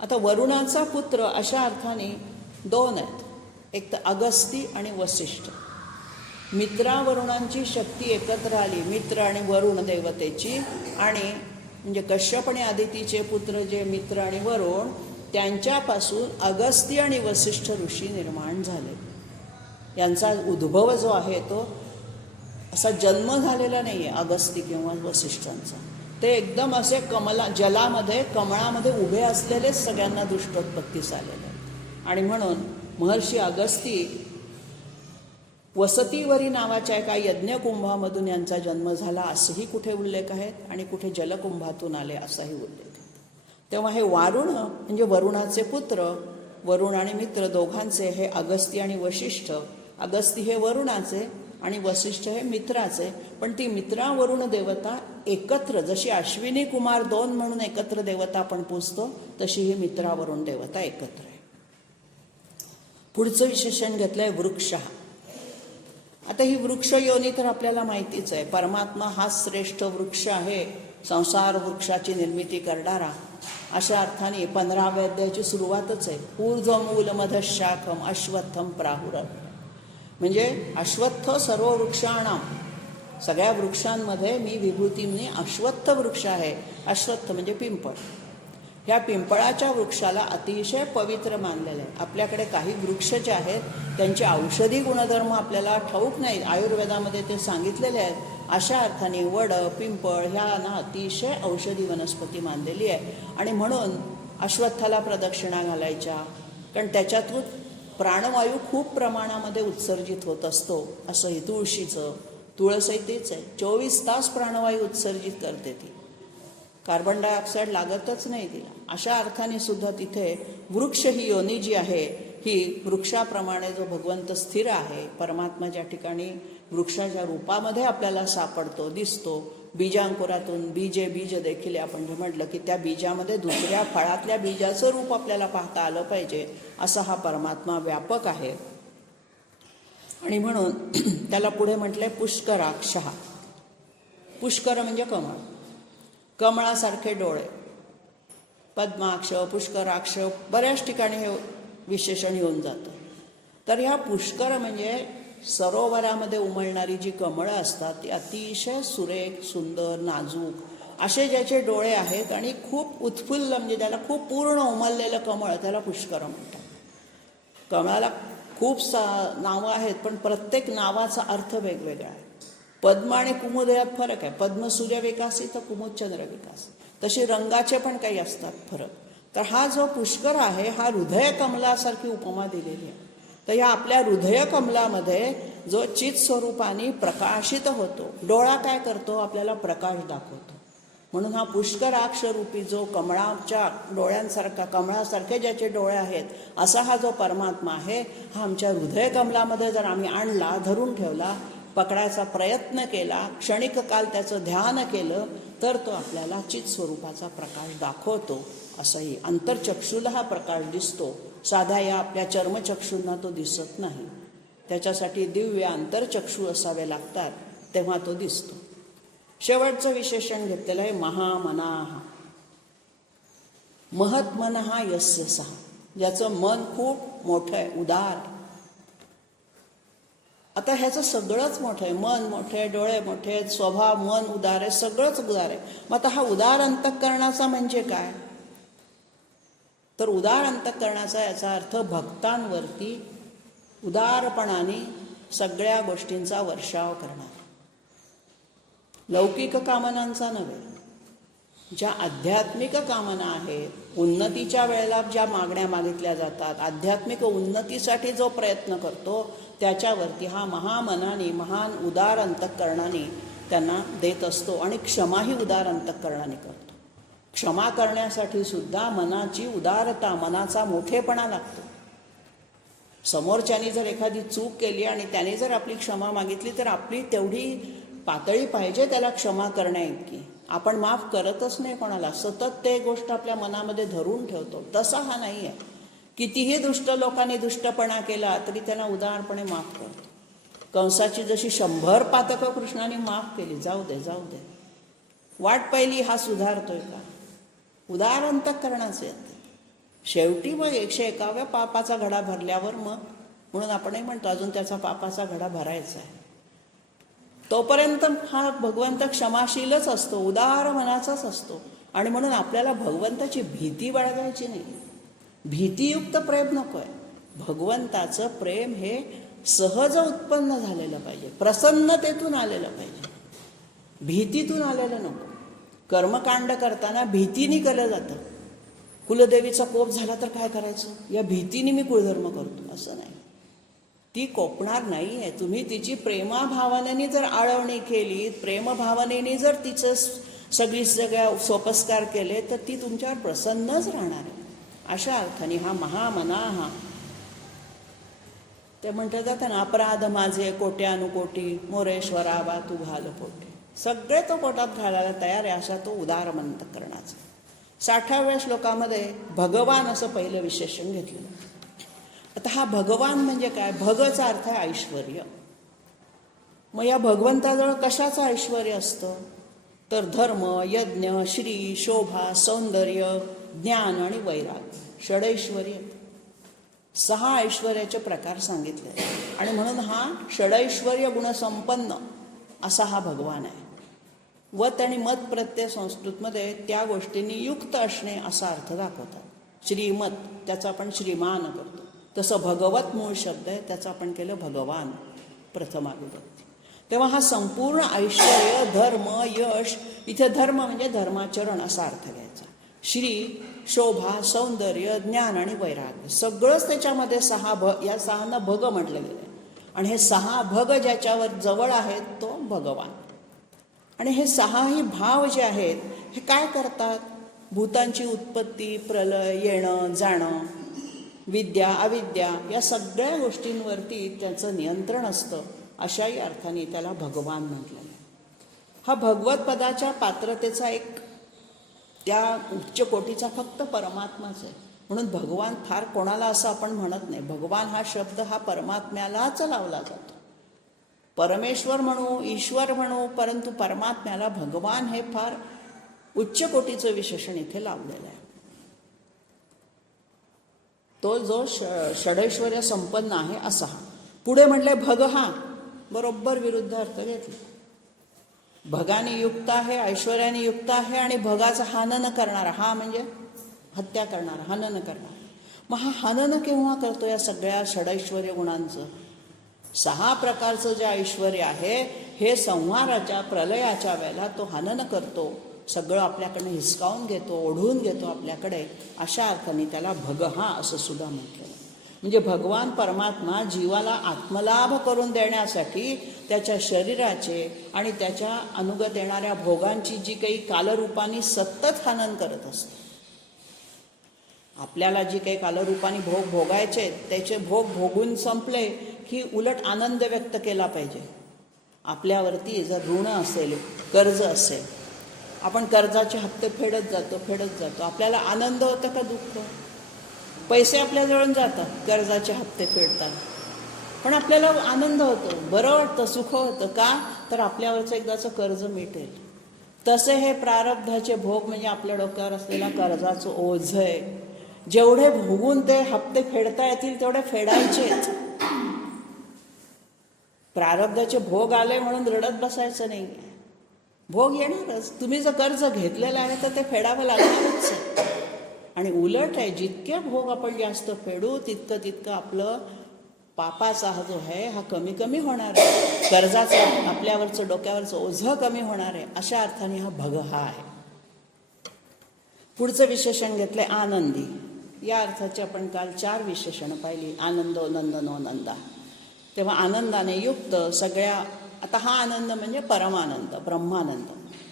आता वरुणाचा पुत्र अशा अर्थाने 2 आहेत, एक तर अगस्ती आणि वसिष्ठ. मित्रावरुणांची शक्ती एकत्र आली, मित्र आणि वरुण देवतेची. आणि म्हणजे कश्यप आणि अदितीचे पुत्र जे मित्र आणि वरुण, त्यांच्यापासून अगस्ती आणि वसिष्ठ ऋषी निर्माण झाले. यांचा उद्भव जो आहे तो असा जन्म झालेला नाही आहे अगस्ती किंवा वसिष्ठांचा. ते एकदम असे जलामध्ये कमळामध्ये उभे असलेलेच सगळ्यांना दुष्टोत्पत्तीस आलेले आहेत. आणि म्हणून महर्षी अगस्ती वसतीवरी नावाच्या एका यज्ञकुंभामधून यांचा जन्म झाला असंही कुठे उल्लेख आहेत, आणि कुठे जलकुंभातून आले असाही उल्लेख आहे. तेव्हा हे वारुण म्हणजे वरुणाचे पुत्र, वरुण आणि मित्र दोघांचे हे अगस्ती आणि वसिष्ठ. अगस्ती हे वरुणाचे आणि वसिष्ठ हे मित्राचे. पण ती मित्रा वरुण देवता एकत्र, जशी अश्विनी कुमार 2 म्हणून एकत्र देवता आपण पूजतो तशी ही मित्रा वरुण देवता एकत्र आहे. पुढचं विशेषण घेतलंय वृक्ष. आता ही वृक्ष योनी तर आपल्याला माहितीच आहे. परमात्मा हा श्रेष्ठ वृक्ष आहे, संसार वृक्षाची निर्मिती करणारा. अशा अर्थाने 15व्या अध्यायाची सुरुवातच आहे. ऊर्ध्वमूल मधशाखम अश्वत्थम प्राहुर. म्हणजे अश्वत्थ सर्व वृक्षाणाम, सगळ्या वृक्षांमध्ये मी विभूतीने अश्वत्थ वृक्ष आहे. अश्वत्थ म्हणजे पिंपळ. ह्या पिंपळाच्या वृक्षाला अतिशय पवित्र मानलेलं आहे. आपल्याकडे काही वृक्ष जे आहेत त्यांचे औषधी गुणधर्म आपल्याला ठाऊक नाहीत, आयुर्वेदामध्ये ते सांगितलेले आहेत. अशा अर्थाने वड, पिंपळ ह्या अतिशय औषधी वनस्पती मानलेली आहे. आणि म्हणून अश्वत्थाला प्रदक्षिणा घालायच्या, कारण त्याच्यातून प्राणवायू खूप प्रमाणामध्ये उत्सर्जित होत असतो. असंही तुळसही तेच आहे, 24 तास प्राणवायू उत्सर्जित करते ती, कार्बन डायऑक्साईड लागतच नाही तिला. अशा अर्थाने सुद्धा तिथे वृक्ष ही योनी जी आहे ही वृक्षाप्रमाणे जो भगवंत स्थिर आहे, परमात्मा ज्या ठिकाणी वृक्षाच्या रूपामध्ये आपल्याला सापडतो, दिसतो, बीजांकुरातून बीज देखील आपण जे म्हटलं की त्या बीजामध्ये दुसऱ्या फळातल्या बीजाचं रूप आपल्याला पाहता आलं पाहिजे, असा हा परमात्मा व्यापक आहे. आणि म्हणून त्याला पुढे म्हटलंय पुष्कराक्ष. पुष्कर म्हणजे कमळ, कमळासारखे डोळे, पद्माक्ष, पुष्कराक्ष, बऱ्याच ठिकाणी हे विशेषण येऊन जातं. तर ह्या पुष्कर म्हणजे सरोवरामध्ये उमलणारी जी कमळं असतात ती अतिशय सुरेख, सुंदर, नाजूक असे ज्याचे डोळे आहेत आणि खूप उत्फुल्ल, म्हणजे त्याला खूप पूर्ण उमललेलं कमळ, त्याला पुष्कर म्हणतात. कमळाला खूप नावं आहेत, पण प्रत्येक नावाचा अर्थ वेगवेगळा आहे. पद्म आणि कुमुद यात फरक आहे. पद्म सूर्यविकासी तर कुमुद चंद्रविकासी, तसे रंगाचे पण काही असतात फरक. तर हा जो पुष्कर आहे हा हृदय कमलासारखी उपमा दिलेली आहे. तर या आपल्या हृदय कमलामध्ये जो चित स्वरूपाने प्रकाशित होतो, डोळा काय करतो, आपल्याला प्रकाश दाखवतो. म्हणून हा पुष्कराक्ष रूपी जो कमळाच्या डोळ्यांसारखा, कमळासारखे ज्याचे डोळे आहेत, असा हा जो परमात्मा आहे, हा आमच्या हृदय कमलामध्ये जर आम्ही आणला, धरून ठेवला, पकडायचा प्रयत्न केला, क्षणिक काल त्याचं ध्यान केलं, तर तो आपल्याला चित स्वरूपाचा प्रकाश दाखवतो. असंही अंतर्चक्षुला हा प्रकाश दिसतो, साध्या या आपल्या चर्मचक्षूंना तो दिसत नाही. त्याच्यासाठी दिव्य अंतर्चक्षू असावे लागतात, तेव्हा तो दिसतो. शेवटचं विशेषण घेतलेलं आहे महामनाः. महत्मनः यस्य सः, ज्याचं मन खूप मोठं आहे, उदार आहे. आता ह्याचं सगळंच मोठं आहे, मन मोठे, डोळे मोठे, स्वभाव, मन उदार आहे, सगळंच उदार आहे. मग आता हा उदार अंतःकरणाचा म्हणजे काय? तर उदार अंतःकरणाचा याचा अर्थ भक्तांवरती उदारपणाने सगळ्या गोष्टींचा वर्षाव करणार, लौकिक कामनांचा नव्हे. ज्या आध्यात्मिक कामना आहेत, उन्नतीच्या वेळेला ज्या मागण्या मागितल्या जातात, आध्यात्मिक उन्नतीसाठी जो प्रयत्न करतो, त्याच्यावरती हा महामनाने, महान उदार अंतःकरणाने त्यांना देत असतो. आणि क्षमाही उदार अंतःकरणाने करतो. क्षमा करण्यासाठी सुद्धा मनाची उदारता, मनाचा मोठेपणा लागतो. समोरच्यानी जर एखादी चूक केली आणि त्याने जर आपली क्षमा मागितली, तर आपली तेवढी पातळी पाहिजे त्याला क्षमा करण्याइतकी. आपण माफ करतच नाही कोणाला, सतत ते गोष्ट आपल्या मनामध्ये धरून ठेवतो. तसा हा नाही आहे. कितीही दुष्ट लोकांनी दुष्टपणा केला तरी त्यांना उदारपणे माफ करतो. कंसाची जशी 100 पातकं कृष्णाने माफ केली, जाऊ दे जाऊ दे, वाट पाहिली, हा सुधारतोय का? उदार अंतःकरणाचे येते. शेवटी मग 101व्या पापाचा घडा भरल्यावर मग, म्हणून आपणही म्हणतो अजून त्याचा पापाचा घडा भरायचा आहे, तोपर्यंत हा भगवंत क्षमाशीलच असतो, उदार मनाचाच असतो. आणि म्हणून आपल्याला भगवंताची भीती बाळगायची नाही, भीतीयुक्त प्रेम नको आहे. भगवंताचं प्रेम हे सहज उत्पन्न झालेलं पाहिजे, प्रसन्नतेतून आलेलं पाहिजे, भीतीतून आलेलं नको. कर्मकांड करताना भीतीने केलं जातं. कुलदेवीचा कोप झाला तर काय करायचं, या भीतीने मी कुळधर्म करतो, असं नाही. ती कोपणार नाही आहे. तुम्ही तिची प्रेमाभावनेने जर आळवणी केली, प्रेमभावनेने जर तिचं सगळ्या सोपस्कार केले, तर ती तुमच्यावर प्रसन्नच राहणार आहे. अशा अर्थाने हा महामनाः, ते म्हटलं जातं ना, अपराध माझे कोट्यानुकोटी, मोरेश्वरावा तू घाल पोटे. सगळे तो पोटात घालायला तयार आहे, असा तो उदार अंतःकरणाचा. 60व्या श्लोकामध्ये भगवान असं पहिलं विशेषण घेतलं. आता हा भगवान म्हणजे काय? भगचा अर्थ आहे ऐश्वर्य. मग या भगवंताजवळ कशाचं ऐश्वर्य असतं? तर धर्म, यज्ञ, श्री, शोभा, सौंदर्य, ज्ञान आणि वैराग्य, षडैश्वर्य, 6 ऐश्वर्याचे प्रकार सांगितले. आणि म्हणून हा षडैश्वर्य गुणसंपन्न असा हा भगवान आहे. वत आणि मत प्रत्यय संस्कृतमध्ये त्या गोष्टींनी युक्त असणे असा अर्थ दाखवतात. श्रीमत त्याचा आपण श्रीमान करतो, तसं भगवत मूळ शब्द आहे, त्याचं आपण केलं भगवान प्रथमा विभक्ती. तेव्हा हा संपूर्ण ऐश्वर्य, धर्म, यश, इथे धर्म म्हणजे धर्माचरण असा अर्थ घ्यायचा. श्री, शोभा, सौंदर्य, ज्ञान आणि वैराग्य सगळंच त्याच्यामध्ये 6 या 6 भग म्हटलं गेलं. आणि हे 6 भग ज्याच्यावर जवळ आहेत तो भगवान. आणि हे 6ही भाव जे आहेत हे काय करतात? भूतांची उत्पत्ती, प्रलय, येणं जाणं, विद्या अविद्या या सगळ्या गोष्टींवरती त्याचं नियंत्रण असतं. अशाही अर्थाने त्याला भगवान म्हटलेलं आहे. हा भगवत पदाच्या पात्रतेचा एक त्या उच्च कोटीचा फक्त परमात्माच आहे. म्हणून भगवान फार कोणाला असं आपण म्हणत नाही. भगवान हा शब्द हा परमात्म्यालाच लावला जातो. परमेश्वर म्हणू, ईश्वर म्हणू, परंतु परमात्म्याला भगवान हे फार उच्च कोटीचं विशेषण इथे लावलेलं आहे. तो जो षडैश्वर्य संपन्न आहे असा. पुढे म्हटले भग, हा बरोबर विरुद्ध अर्थ घेतला. भगाने युक्त आहे, ऐश्वर्याने युक्त आहे आणि भगाचं हनन करणारा, हा म्हणजे हत्या करणारा, हनन करणारा. मग हा हनन केव्हा करतो या सगळ्या षडैश्वर्य गुणांचं? 6 प्रकारचं जे ऐश्वर्य आहे हे संहाराच्या, प्रलयाच्या वेळेला तो हनन करतो, सगळं आपल्याकडनं हिसकावून घेतो, ओढून घेतो आपल्याकडे. अशा अर्थाने त्याला भगहा असं सुद्धा म्हटलं. म्हणजे भगवान परमात्मा जीवाला आत्मलाभ करून देण्यासाठी त्याच्या शरीराचे आणि त्याच्या अनुगत येणाऱ्या भोगांची जी काही कालरूपाने सतत हनन करत असते. आपल्याला जी काही कालरूपाने भोग भोगायचे त्याचे भोग भोगून संपले की उलट आनंद व्यक्त केला पाहिजे. आपल्यावरती जर ऋण असेल, कर्ज असेल, आपण कर्जाचे हप्ते फेडत जातो, आपल्याला आनंद होतं का दुःख? पैसे आपल्याजवळ जातात कर्जाचे हप्ते फेडतात, पण आपल्याला आनंद होतो, बरं वाटतं, सुख होतं. का? तर आपल्यावरचं एकदाचं कर्ज मिटेल. तसे हे प्रारब्धाचे भोग म्हणजे आपल्या डोक्यावर असलेला कर्जाचं ओझ आहे. जेवढे भोगून ते हप्ते फेडता येतील तेवढे फेडायचेच. प्रारब्धाचे भोग आले म्हणून रडत बसायचं नाही. भोग येणारच. तुम्ही जर कर्ज घेतलेलं आहे तर ते फेडावं लागणारच. आणि उलट आहे, जितके भोग आपण जास्त फेडू तितकं आपलं पापाचा हा जो आहे हा कमी कमी होणार आहे. कर्जाचं आपल्यावरचं डोक्यावरचं ओझं कमी होणार आहे. अशा अर्थाने हा भग हा आहे. पुढचं विशेषण घेतलंय आनंदी. या अर्थाची आपण काल 4 विशेषणं पाहिली. आनंदो नंदनो नंदा. तेव्हा आनंदाने युक्त सगळ्या. आता हा आनंद म्हणजे परमानंद, ब्रह्मानंद.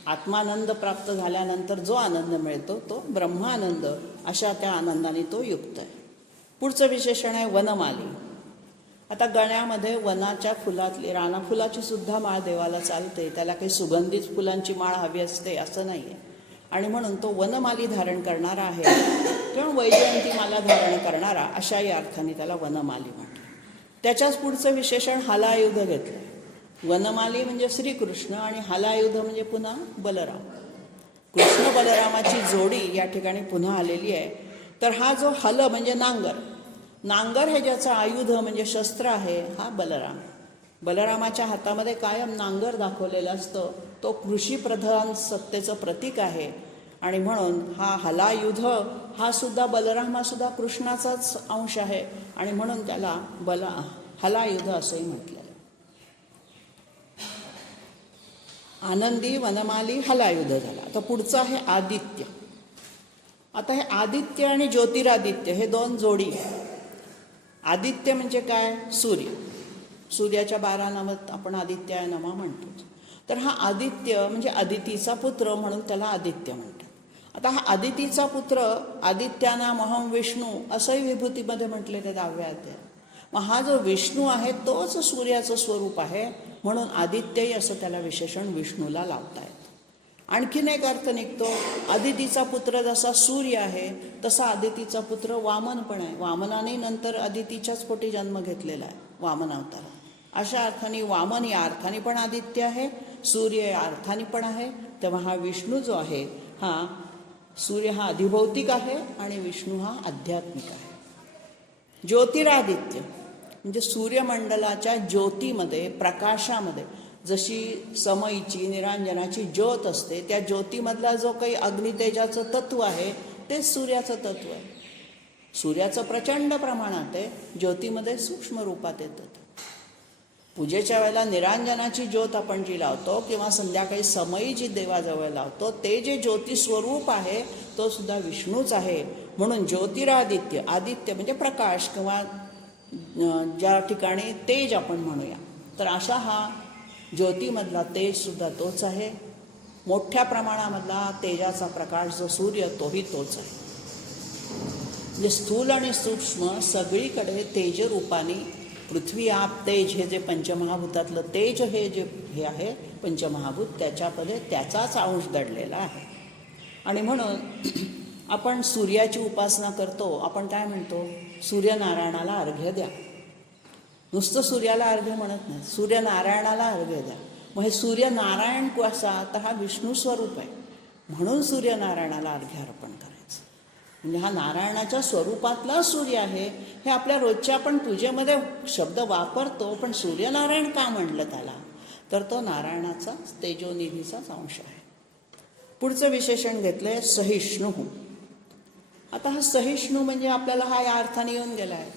आत्मानंद प्राप्त झाल्यानंतर जो आनंद मिळतो तो ब्रह्मानंद. अशा त्या आनंदाने तो युक्त आहे. पुढचं विशेषण आहे वनमाली. आता गळ्यामध्ये वनाच्या फुलातली, राना फुलाची सुद्धा माळ देवाला चालते. त्याला काही सुगंधित फुलांची माळ हवी असते असं नाही आहे. आणि म्हणून तो वनमाली धारण करणारा आहे किंवा वैजयंती माला धारण करणारा, अशा या अर्थाने त्याला वनमाली म्हटलं. त्याच्याच पुढचं विशेषण हलायुध घेतलं. वनमाली म्हणजे श्रीकृष्ण आणि हलायुध म्हणजे पुन्हा बलराम. कृष्ण बलरामाची जोडी या ठिकाणी पुन्हा आलेली आहे. तर हा जो हल म्हणजे नांगर, नांगर हे ज्याचं आयुध म्हणजे शस्त्र आहे हा बलराम. बलरामाच्या हातामध्ये कायम नांगर दाखवलेलं असतं. तो कृषीप्रधान सत्तेचं प्रतीक आहे. आणि म्हणून हा हलायुध हा सुद्धा बलराम हा सुद्धा कृष्णाचाच अंश आहे. आणि म्हणून त्याला हलायुध असंही म्हटलं. आनंदी, वनमाली, हलायुध झाला. आता पुढचं आहे आदित्य. आता हे आदित्य आणि ज्योतिरादित्य हे 2 जोडी. आदित्य म्हणजे काय? सूर्य. सूर्याच्या 12 नावात आपण आदित्याय नमा म्हणतो. तर हा आदित्य म्हणजे अदितीचा पुत्र म्हणून त्याला आदित्य म्हणतात. आता हा अदितीचा पुत्र आदित्यानामहं विष्णू असंही विभूतीमध्ये म्हटलेलं 10व्या अध्यायात. मग हा जो विष्णू आहे तोच सूर्याचं स्वरूप आहे. म्हणून आदित्यही असं त्याला विशेषण विष्णूला लावतायत. आणखीन एक अर्थ निघतो. आदितीचा पुत्र जसा सूर्य आहे तसा आदितीचा पुत्र वामन पण आहे. वामनाने नंतर आदितीच्याच पोटी जन्म घेतलेला आहे, वामन अवतार. अशा अर्थाने वामन या अर्थाने पण आदित्य आहे, सूर्य या अर्थाने पण आहे तेव्हा हा विष्णू जो आहे हा सूर्य हा अधिभौतिक आहे आणि विष्णू हा आध्यात्मिक आहे. ज्योतिरादित्य म्हणजे सूर्यमंडलाच्या ज्योतीमध्ये, प्रकाशामध्ये जशी समईची निरांजनाची ज्योत असते, त्या ज्योतीमधला जो काही अग्नितेजाचं तत्व आहे तेच सूर्याचं तत्व आहे. सूर्याचं प्रचंड प्रमाणात आहे, ज्योतीमध्ये सूक्ष्म रूपात येतं. पूजेच्या वेळेला निरांजनाची ज्योत आपण जी लावतो किंवा संध्याकाळी समयी जी देवाजवळ लावतो, ते जे ज्योती स्वरूप आहे तो सुद्धा विष्णूच आहे. म्हणून ज्योतिरादित्य, आदित्य म्हणजे प्रकाश किंवा ज्या ठिकाणी तेज आपण म्हणूया, तर अशा हा ज्योतीमधला तेज सुद्धा तोच आहे. मोठ्या प्रमाणामधला तेजाचा प्रकाश जो सूर्य तोही तोच आहे. म्हणजे स्थूल आणि सूक्ष्म सगळीकडे तेजरूपाने पृथ्वी आप तेज हे जे पंचमहाभूतातलं तेज हे जे हे आहे पंचमहाभूत, त्याच्यामध्ये त्याचाच अंश दडलेला आहे. आणि म्हणून आपण सूर्याची उपासना करतो. आपण काय म्हणतो? सूर्यनारायणाला अर्घ्य द्या. नुसतं सूर्याला अर्घ्य म्हणत नाही, सूर्यनारायणाला अर्घ्य द्या. मग हे सूर्यनारायण कसा? तर हा विष्णू स्वरूप आहे, म्हणून सूर्यनारायणाला अर्घ्य अर्पण करायचं. म्हणजे हा नारायणाच्या स्वरूपातला सूर्य आहे. हे आपल्या रोजच्या आपण पूजेमध्ये शब्द वापरतो, पण सूर्यनारायण का म्हणलं त्याला? तर तो नारायणाचा तेजोनिधीचाच अंश आहे. पुढचं विशेषण घेतलंय सहिष्णू. आता हा सहिष्णू म्हणजे आपल्याला हा या अर्थाने येऊन गेला आहे,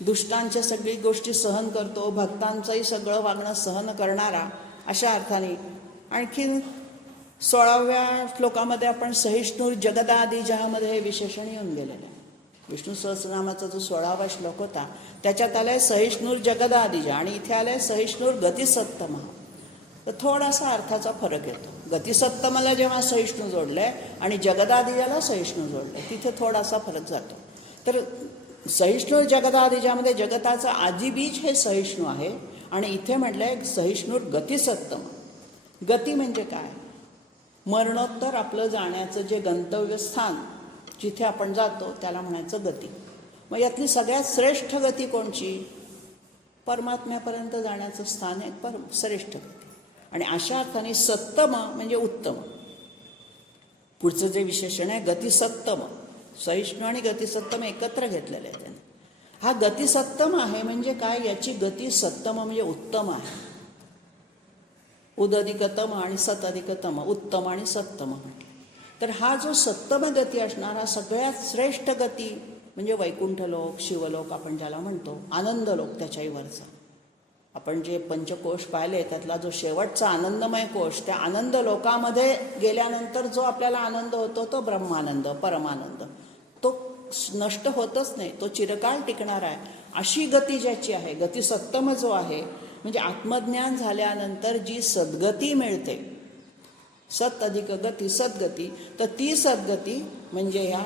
दुष्टांच्या सगळी गोष्टी सहन करतो, भक्तांचंही सगळं वागणं सहन करणारा, अशा अर्थाने. आणखीन 16व्या श्लोकामध्ये आपण सहिष्णू जगदादी ज्यामध्ये हे विशेषण येऊन गेलेलं आहे. विष्णू सहस्रनामाचा जो 16वा श्लोक होता त्याच्यात आलाय सहिष्णूर जगदादिजा आणि इथे आलाय सहिष्णूर गतिसत्तम. तर थोडासा अर्थाचा फरक येतो. गतिसत्तमाला जेव्हा सहिष्णू जोडलंय आणि जगदादिजाला सहिष्णू जोडलंय, तिथे थोडासा फरक जातो. तर सहिष्णूर जगदादिजामध्ये जगताचं आदिबीज हे सहिष्णू आहे आणि इथे म्हटलंय सहिष्णूर गतिसत्तम. गती म्हणजे काय? मरणोत्तर आपलं जाण्याचं जे गंतव्यस्थान जिथे आपण जातो त्याला म्हणायचं गती. मग यातली सगळ्यात श्रेष्ठ गती कोणची? परमात्म्यापर्यंत जाण्याचं स्थान आहे श्रेष्ठ गती. आणि अशा अर्थाने सत्तम म्हणजे उत्तम. पुढचं जे विशेषण आहे गतिसत्तम, सहिष्णू आणि गतिसत्तम एकत्र घेतलेले आहे त्याने. हा गतिसत्तम आहे म्हणजे काय? याची गती सत्तम म्हणजे उत्तम आहे. उदधिकतम आणि सतधिकतम, उत्तम आणि सत्तम म्हटलं. तर हा जो सत्तम गती असणारा सगळ्यात श्रेष्ठ गती म्हणजे वैकुंठ लोक, शिवलोक आपण ज्याला म्हणतो, आनंद लोक त्याच्याही वरचा. आपण जे पंचकोश पाहिले त्यातला जो शेवटचा आनंदमय कोश, त्या आनंद लोकामध्ये गेल्यानंतर जो आपल्याला आनंद होतो तो ब्रह्मानंद, परमानंद, तो नष्ट होतच नाही, तो चिरकाळ टिकणार आहे. अशी गती ज्याची आहे, गतिसत्तम जो आहे, म्हणजे आत्मज्ञान झाल्यानंतर जी सद्गती मिळते, सत अधिक गती सद्गती, तर ती सद्गती म्हणजे ह्या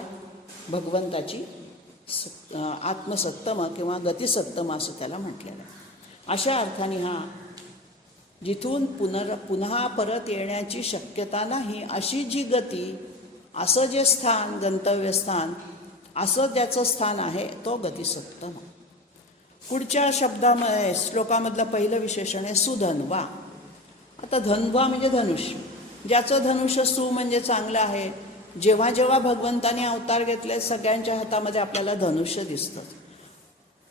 भगवंताची आत्मसत्तम किंवा गतिसत्तम असं त्याला म्हटलेलं आहे. अशा अर्थाने हा जिथून पुन्हा परत येण्याची शक्यता नाही अशी जी गती, असं जे स्थान, गंतव्यस्थान, असं ज्याचं स्थान आहे तो गतिसत्तम. पुढच्या शब्दामध्ये श्लोकामधलं पहिलं विशेषण आहे सुधन्वा. आता धन्वा म्हणजे धनुष्य. ज्याचं धनुष्य सु म्हणजे चांगलं आहे. जेव्हा जेव्हा भगवंताने अवतार घेतले सगळ्यांच्या हातामध्ये आपल्याला धनुष्य दिसतं.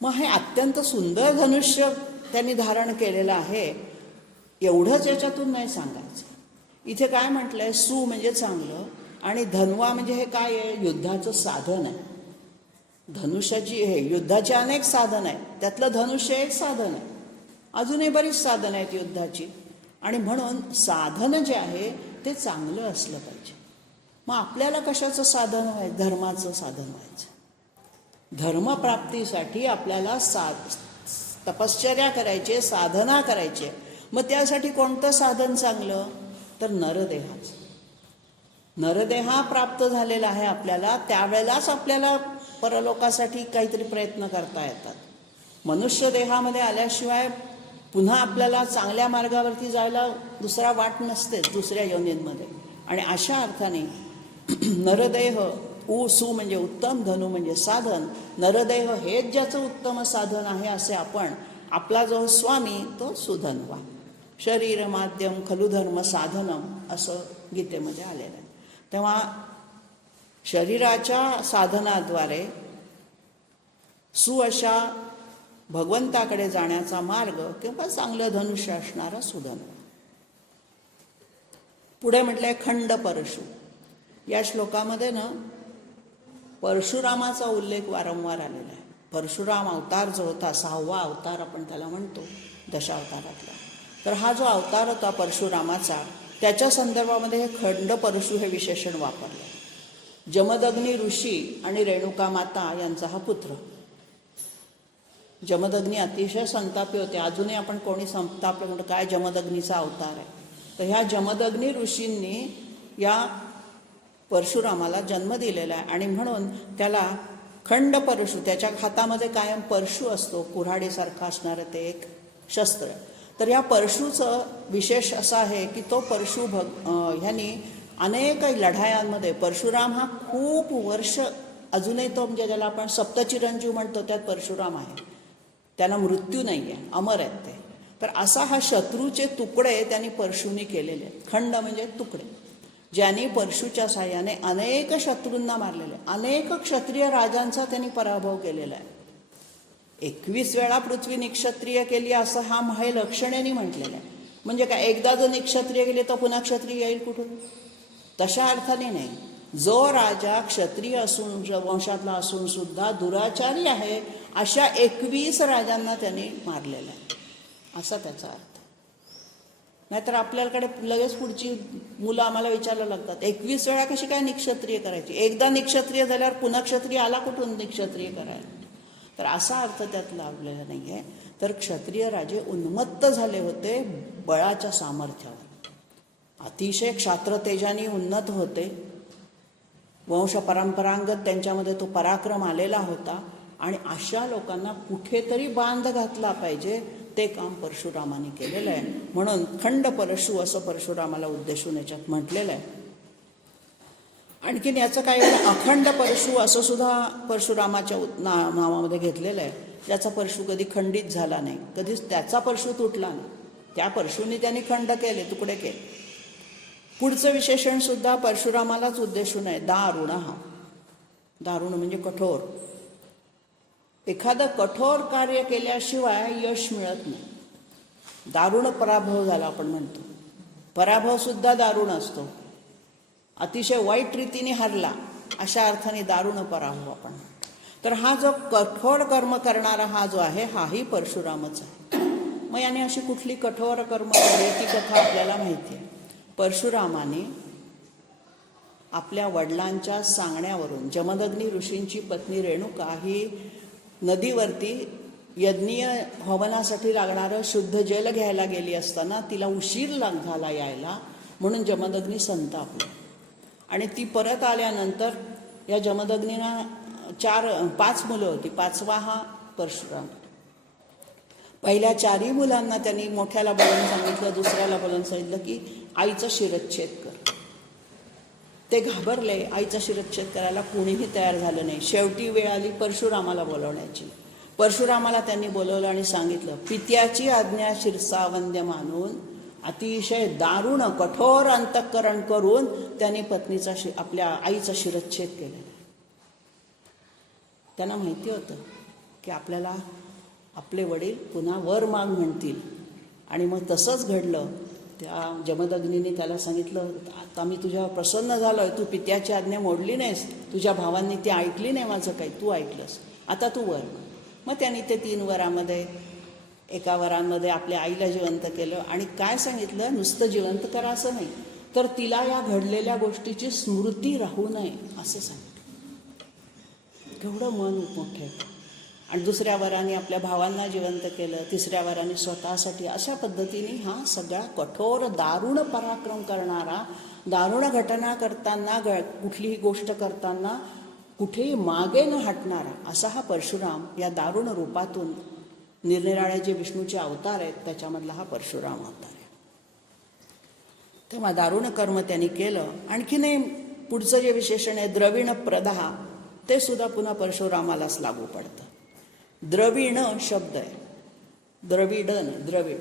मग हे अत्यंत सुंदर धनुष्य त्यांनी धारण केलेलं आहे, एवढंच याच्यातून नाही सांगायचं. इथे काय म्हटलंय? सु म्हणजे चांगलं आणि धन्वा म्हणजे हे काय आहे? युद्धाचं साधन आहे. धनुष्याची हे युद्धाची अनेक साधन आहेत, त्यातलं धनुष्य एक साधन आहे. अजूनही बरीच साधनं आहेत युद्धाची. आणि म्हणून साधन जे आहे ते चांगलं असलं पाहिजे. मग आपल्याला कशाचं साधन व्हायचं? धर्माचं साधन व्हायचं. धर्मप्राप्तीसाठी आपल्याला तपश्चर्या करायची, साधना करायची. मग त्यासाठी कोणतं साधन चांगलं? तर नरदेहाचं. नरदेहा प्राप्त झालेला आहे आपल्याला, त्यावेळेलाच आपल्याला परलोकासाठी काहीतरी प्रयत्न करता येतात. मनुष्य देहामध्ये आल्याशिवाय पुन्हा आपल्याला चांगल्या मार्गावरती जायला दुसरा वाट नसते दुसऱ्या योनींमध्ये. आणि अशा अर्थाने नरदेह सु म्हणजे उत्तम, धनु म्हणजे साधन, नरदेह हेच ज्याचं उत्तम साधन आहे असे आपण, आपला जो स्वामी तो सुधन्वा. शरीर माध्यम खलु धर्म साधनम असं गीतेमध्ये आलेलं आहे. तेव्हा शरीराच्या साधनाद्वारे अशा भगवंताकडे जाण्याचा मार्ग किंवा चांगलं धनुष्य असणारा सुधन. पुढे म्हटलंय खंड परशु. या श्लोकामध्ये ना परशुरामाचा उल्लेख वारंवार आलेला आहे. परशुराम अवतार जो होता, 6वा अवतार आपण त्याला म्हणतो दशावतारातला, तर हा जो अवतार होता परशुरामाचा, त्याच्या संदर्भामध्ये हे खंड परशु हे विशेषण वापरलं. जमदग्नी ऋषी आणि रेणुका माता यांचा हा पुत्र. जमदग्नी अतिशय संतापी होते. अजूनही आपण कोणी संतापले म्हणतो काय जमदग्नीचा अवतार आहे. तर ह्या जमदग्नी ऋषींनी या परशुरामाला जन्म दिलेला आहे आणि म्हणून त्याला खंड परशु, त्याच्या हातामध्ये कायम परशु असतो, कुऱ्हाडीसारखं असणारं ते एक शस्त्र. तर या परशुचं विशेष असं आहे की तो परशु ह्यांनी अनेक लढायांमध्ये, परशुराम हा खूप वर्ष अजूनही तो म्हणजे ज्याला आपण सप्तचिरंजीव म्हणतो त्यात परशुराम आहे, त्यांना मृत्यू नाही आहे, अमर आहेत ते. तर असा हा शत्रूचे तुकडे त्यांनी परशुनी केलेले आहेत. खंड म्हणजे तुकडे, ज्यांनी परशुच्या साह्याने अनेक शत्रूंना मारलेले, अनेक क्षत्रिय राजांचा त्यांनी पराभव केलेला आहे. 21 वेळा पृथ्वी निक्षत्रिय केली असं हा हे लक्षणेने म्हटलेलं आहे. म्हणजे काय, एकदा जर निक्षत्रिय गेले तर पुन्हा क्षत्रिय येईल कुठून? तशा अर्थाने नाही. जो राजा क्षत्रिय असून वंशातला असून सुद्धा दुराचारी आहे अशा 21 राजांना त्यांनी मारलेलं आहे, असा त्याचा अर्थ. नाहीतर आपल्याकडे लगेच पुढची मुलं आम्हाला विचारायला लागतात 21 वेळा कशी काय निक्षत्रिय करायची? एकदा निक्षत्रिय झाल्यावर पुन्हा क्षत्रिय आला कुठून निक्षत्रिय करायला? तर असा अर्थ त्यात लाभलेला नाही आहे. तर क्षत्रिय राजे उन्मत्त झाले होते बळाच्या सामर्थ्यावर, अतिशय क्षात्र तेजाने उन्नत होते, वंश परंपरांगत त्यांच्यामध्ये तो पराक्रम आलेला होता. आणि अशा लोकांना कुठेतरी बांध घातला पाहिजे, ते काम परशुरामाने केलेलं आहे. म्हणून खंड परशु असं परशुरामाला उद्देशून याच्यात म्हटलेलं आहे. आणखीन याचं काय, अखंड परशु असं सुद्धा परशुरामाच्या नावामध्ये घेतलेलं आहे, ज्याचा परशु कधी खंडित झाला नाही, कधीच त्याचा परशु तुटला नाही. त्या परशुनी त्यांनी खंड केले, तुकडे केले. पुढचं विशेषण सुद्धा परशुरामालाच उद्देशून आहे, दारुण. हा दारुण म्हणजे कठोर. एखादं कठोर कार्य केल्याशिवाय यश मिळत नाही. दारुण पराभव झाला आपण म्हणतो, पराभव सुद्धा दारुण असतो. अतिशय वाईट रीतीने हरला अशा अर्थाने दारुण पराभव आपण. तर हा जो कठोर कर्म करणारा हा जो आहे, हाही परशुरामच आहे. मग याने अशी कुठली कठोर कर्म केली ती कथा आपल्याला माहिती आहे. परशुरामाने आपल्या वडिलांच्या सांगण्यावरून, जमदग्नी ऋषींची पत्नी रेणुका ही नदीवरती यज्ञीय हवनासाठी लागणारं शुद्ध जल घ्यायला गेली असताना तिला उशीर झाला यायला, म्हणून जमदग्नी संतापले. आणि ती परत आल्यानंतर या जमदग्नीना 5 मुलं होती, 5वा हा परशुराम. पहिल्या 4ही मुलांना त्यांनी मोठ्याला बोलून सांगितलं, दुसऱ्याला बोलून सांगितलं की आईचा शिरच्छेद कर. ते घाबरले, आईचा शिरच्छेद करायला कुणीही तयार झालं नाही. शेवटी वेळ आली परशुरामाला बोलवण्याची. परशुरामाला त्यांनी बोलवलं आणि सांगितलं, पित्याची आज्ञा शिरसावंद्य मानून अतिशय दारुण कठोर अंतःकरण करून त्यांनी पत्नीचा आपल्या आईचा शिरच्छेद केलेला. त्यांना माहिती होतं की आपल्याला आपले वडील पुन्हा वर माग म्हणतील. आणि मग तसंच घडलं. त्या जमदग्नीने त्याला सांगितलं, आता मी तुझ्यावर प्रसन्न झालो आहे, तू पित्याची आज्ञा मोडली नाहीस, तुझ्या भावांनी ती ऐकली नाही माझं काही, तू ऐकलंस, आता तू वर. मग त्यांनी ते 3 वरांमध्ये एका वरांमध्ये आपल्या आईला जिवंत केलं. आणि काय सांगितलं, नुसतं जिवंत करा असं नाही, तर तिला या घडलेल्या गोष्टीची स्मृती राहू नये असं सांगितलं. केवढं मन मोठे. आणि दुसऱ्या वराने आपल्या भावांना जिवंत केलं, तिसऱ्या वराने स्वतःसाठी. अशा पद्धतीने हा सगळा कठोर दारुण पराक्रम करणारा, दारुण घटना करताना, कुठलीही गोष्ट करताना कुठेही मागे न हटणारा असा हा परशुराम या दारुण रूपातून, निरनिराळे जे विष्णूचे अवतार आहेत त्याच्यामधला हा परशुराम अवतार आहे. तेव्हा दारुण कर्म त्यांनी केलं. आणखीन पुढचं जे विशेषण आहे द्रविण प्रदाह, ते सुद्धा पुन्हा परशुरामालाच लागू पडतं. द्रविण शब्द आहे, द्रविडन, द्रविड.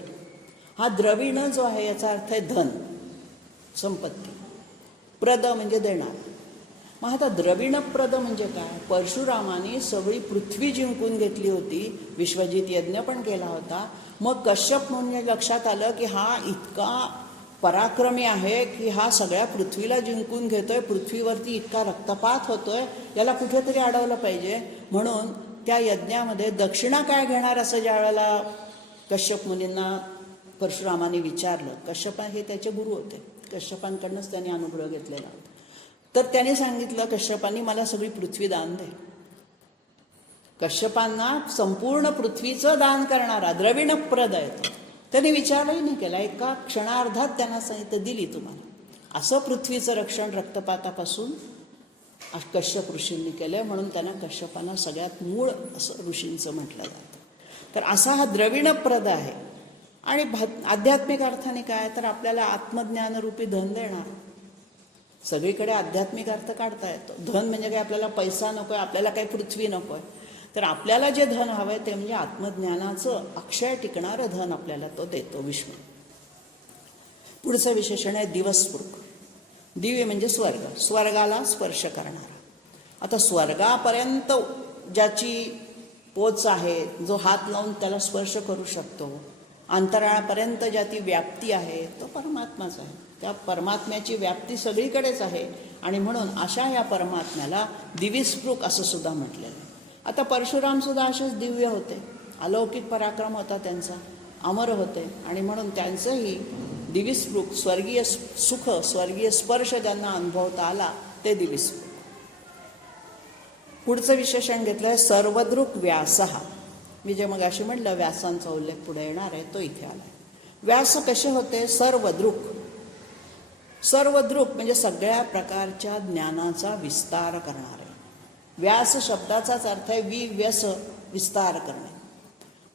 हा द्रविण जो आहे याचा अर्थ आहे धन, संपत्ती. प्रद म्हणजे देणार. मग आता द्रविणप्रद म्हणजे काय? परशुरामाने सगळी पृथ्वी जिंकून घेतली होती, विश्वजित यज्ञ पण केला होता. मग कश्यप म्हणजे लक्षात आलं की हा इतका पराक्रमी आहे की हा सगळ्या पृथ्वीला जिंकून घेतोय, पृथ्वीवरती इतका रक्तपात होतोय, याला कुठेतरी अडवलं पाहिजे. म्हणून त्या यज्ञामध्ये दक्षिणा काय घेणार असं ज्या वेळेला कश्यप मुनींना परशुरामाने विचारलं. कश्यप हे त्याचे गुरु होते, कश्यपांकडनंच त्यांनी अनुग्रह घेतलेला होता. तर त्याने सांगितलं, कश्यपांनी मला सगळी पृथ्वी दान दे. कश्यपांना संपूर्ण पृथ्वीचं दान करणारा द्रविणप्रद आहे तो. त्यांनी विचारही नाही केला, एका क्षणार्धात त्यांना सांगितलं दिली तुम्हाला. असं पृथ्वीचं रक्षण रक्तपातापासून कश्यप ऋषींनी केलं. म्हणून त्यांना कश्यपांना सगळ्यात मूळ असं ऋषींचं म्हटलं जातं. तर असा हा द्रविणप्रद आहे. आणि आध्यात्मिक अर्थाने काय तर आपल्याला आत्मज्ञानरूपी धन देणार. सगळीकडे आध्यात्मिक अर्थ काढता येतो. धन म्हणजे काय, आपल्याला पैसा नको आहे, आपल्याला काही पृथ्वी नको आहे. तर आपल्याला जे धन हवं आहे ते म्हणजे आत्मज्ञानाचं अक्षय टिकणारं धन आपल्याला तो देतो विष्णू. पुढचं विशेषण आहे दिवस्फुक. दिव्य म्हणजे स्वर्ग, स्वर्गाला स्पर्श करणारा. आता स्वर्गापर्यंत ज्याची पोच आहे, जो हात लावून त्याला स्पर्श करू शकतो, अंतराळापर्यंत ज्याची व्याप्ती आहे, तो परमात्माच आहे. त्या परमात्म्याची व्याप्ती सगळीकडेच आहे. आणि म्हणून अशा या परमात्म्याला दिविस्पृक असं सुद्धा म्हटलेलं आहे. आता परशुराम सुद्धा असेच दिव्य होते, अलौकिक पराक्रम होता त्यांचा, अमर होते. आणि म्हणून त्यांचंही दिविस्पृक, स्वर्गीय सुख, स्वर्गीय स्पर्श ज्यांना अनुभवता आला ते दिविस्पृक. पुढचं विशेषण घेतलं आहे सर्वदृक् व्यासः. मी जे मग अशी म्हटलं व्यासांचा उल्लेख पुढे येणार आहे, तो इथे आला. व्यास कसे होते? सर्वदृक्. सर्वदृक् म्हणजे सगळ्या प्रकारच्या ज्ञानाचा विस्तार करणारे. व्यास शब्दाचाच अर्थ आहे विव्यस, विस्तार करणे.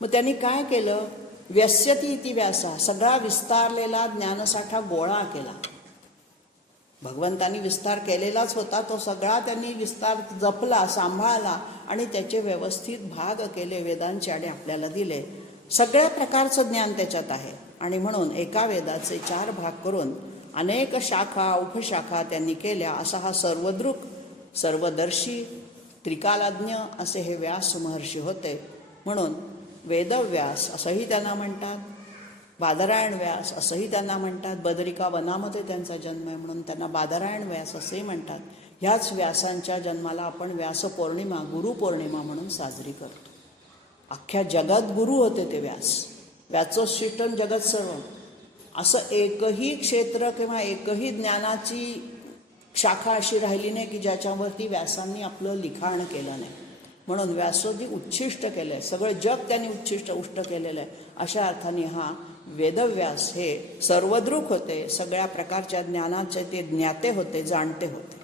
मग त्यांनी काय केलं? व्यस्यती इति व्यासा, सगळा विस्तारलेला ज्ञानसाठा गोळा केला. भगवंतांनी विस्तार केलेलाच होता, तो सगळा त्यांनी विस्तार जपला, सांभाळला आणि त्याचे व्यवस्थित भाग केले वेदांचे आणि आपल्याला दिले. सगळ्या प्रकारचं ज्ञान त्याच्यात आहे. आणि म्हणून एका वेदाचे 4 भाग करून अनेक शाखा उपशाखा त्यांनी केल्या. असा हा सर्वदृक्, सर्वदर्शी, त्रिकालाज्ञ असे हे व्यास महर्षी होते. म्हणून वेदव्यास असंही त्यांना म्हणतात, बादरायण व्यास असंही त्यांना म्हणतात. बदरिका वनामध्ये त्यांचा जन्म आहे म्हणून त्यांना बादरायण व्यास असेही म्हणतात. ह्याच व्यासांच्या जन्माला आपण व्यासपौर्णिमा, गुरुपौर्णिमा म्हणून साजरी करतो. अख्ख्या जगात गुरु होते ते व्यास. व्यासोच्छिष्टं जगत सर्व. असं एकही क्षेत्र किंवा एकही ज्ञानाची शाखा अशी राहिली नाही की ज्याच्यावरती व्यासांनी आपलं लिखाण केलं नाही. म्हणून व्यासोदी उच्छिष्ट केलं आहे, सगळं जग त्यांनी उष्ट केलेलं आहे. अशा अर्थाने हा वेदव्यास हे सर्वदृक् होते, सगळ्या प्रकारच्या ज्ञानाचे ते ज्ञाते होते, जाणते होते.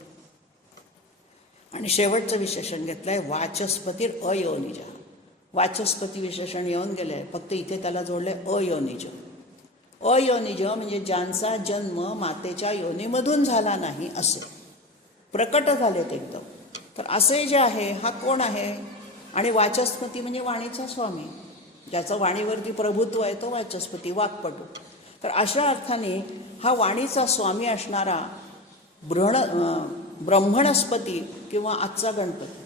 आणि शेवटचं विशेषण घेतलं आहे वाचस्पतीर अयोनिज. वाचस्पती विशेषण येऊन गेलं आहे, फक्त इथे त्याला जोडलं आहे अयोनिज. अयोनिज म्हणजे ज्यांचा जन्म मातेच्या योनीमधून झाला नाही असे, प्रकट झालेत एकदम. तर असे जे आहे हा कोण आहे? आणि वाचस्पती म्हणजे वाणीचा स्वामी, ज्याचं वाणीवरती प्रभुत्व आहे तो वाचस्पती, वाक्पटू. तर अशा अर्थाने हा वाणीचा स्वामी असणारा ब्रह्मणस्पती किंवा आजचा गणपती.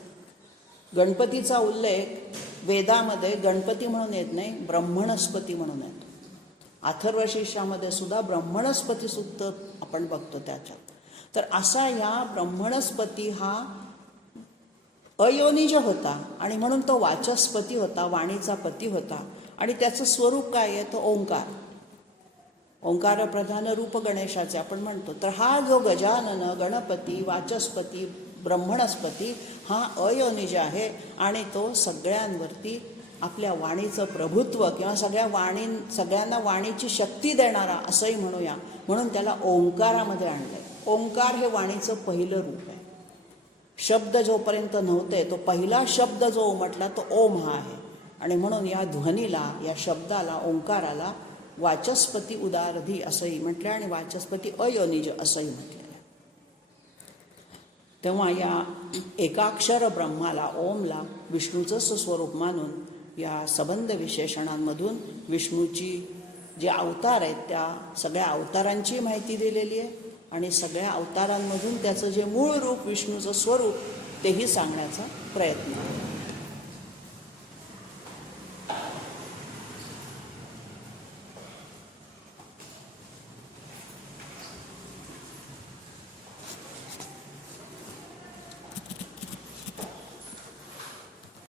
गणपतीचा उल्लेख वेदामध्ये गणपती म्हणून येत नाही, ब्रह्मणस्पती म्हणून येतो. अथर्वशीर्षामध्ये सुद्धा ब्रह्मणस्पती सूक्त आपण बघतो त्याच्यात. तर असा या ब्रह्मणस्पती हा अयोनिज होता आणि म्हणून तो वाचस्पती होता, वाणीचा पती होता. आणि त्याचं स्वरूप काय आहे? तो ओंकार. ओंकार प्रधान रूप गणेशाचे आपण म्हणतो. तर हा जो गजानन, गणपती, वाचस्पती, ब्रह्मणस्पती हा अयोनिज आहे आणि तो सगळ्यांवरती आपल्या वाणीचं प्रभुत्व किंवा सगळ्यांना वाणीची शक्ती देणारा असंही म्हणूया. म्हणून त्याला ओंकारामध्ये आणलंय. ओंकार हे वाणीचं पहिलं रूप आहे. शब्द जोपर्यंत नव्हते तो पहिला शब्द जो उमटला तो ओम हा आहे. आणि म्हणून या ध्वनीला, या शब्दाला, ओंकाराला वाचस्पती उदारधी असंही म्हटलं आणि वाचस्पती अयोनिज असंही म्हटलेलं आहे. तेव्हा या एकाक्षर ब्रह्माला, ओमला विष्णूचं स्वरूप मानून या संबंध विशेषणांमधून विष्णूची जे अवतार आहेत त्या सगळ्या अवतारांची माहिती दिलेली आहे आणि सगळ्या अवतारांमधून त्याचं जे मूळ रूप विष्णूचं स्वरूप तेही सांगण्याचा प्रयत्न आहे.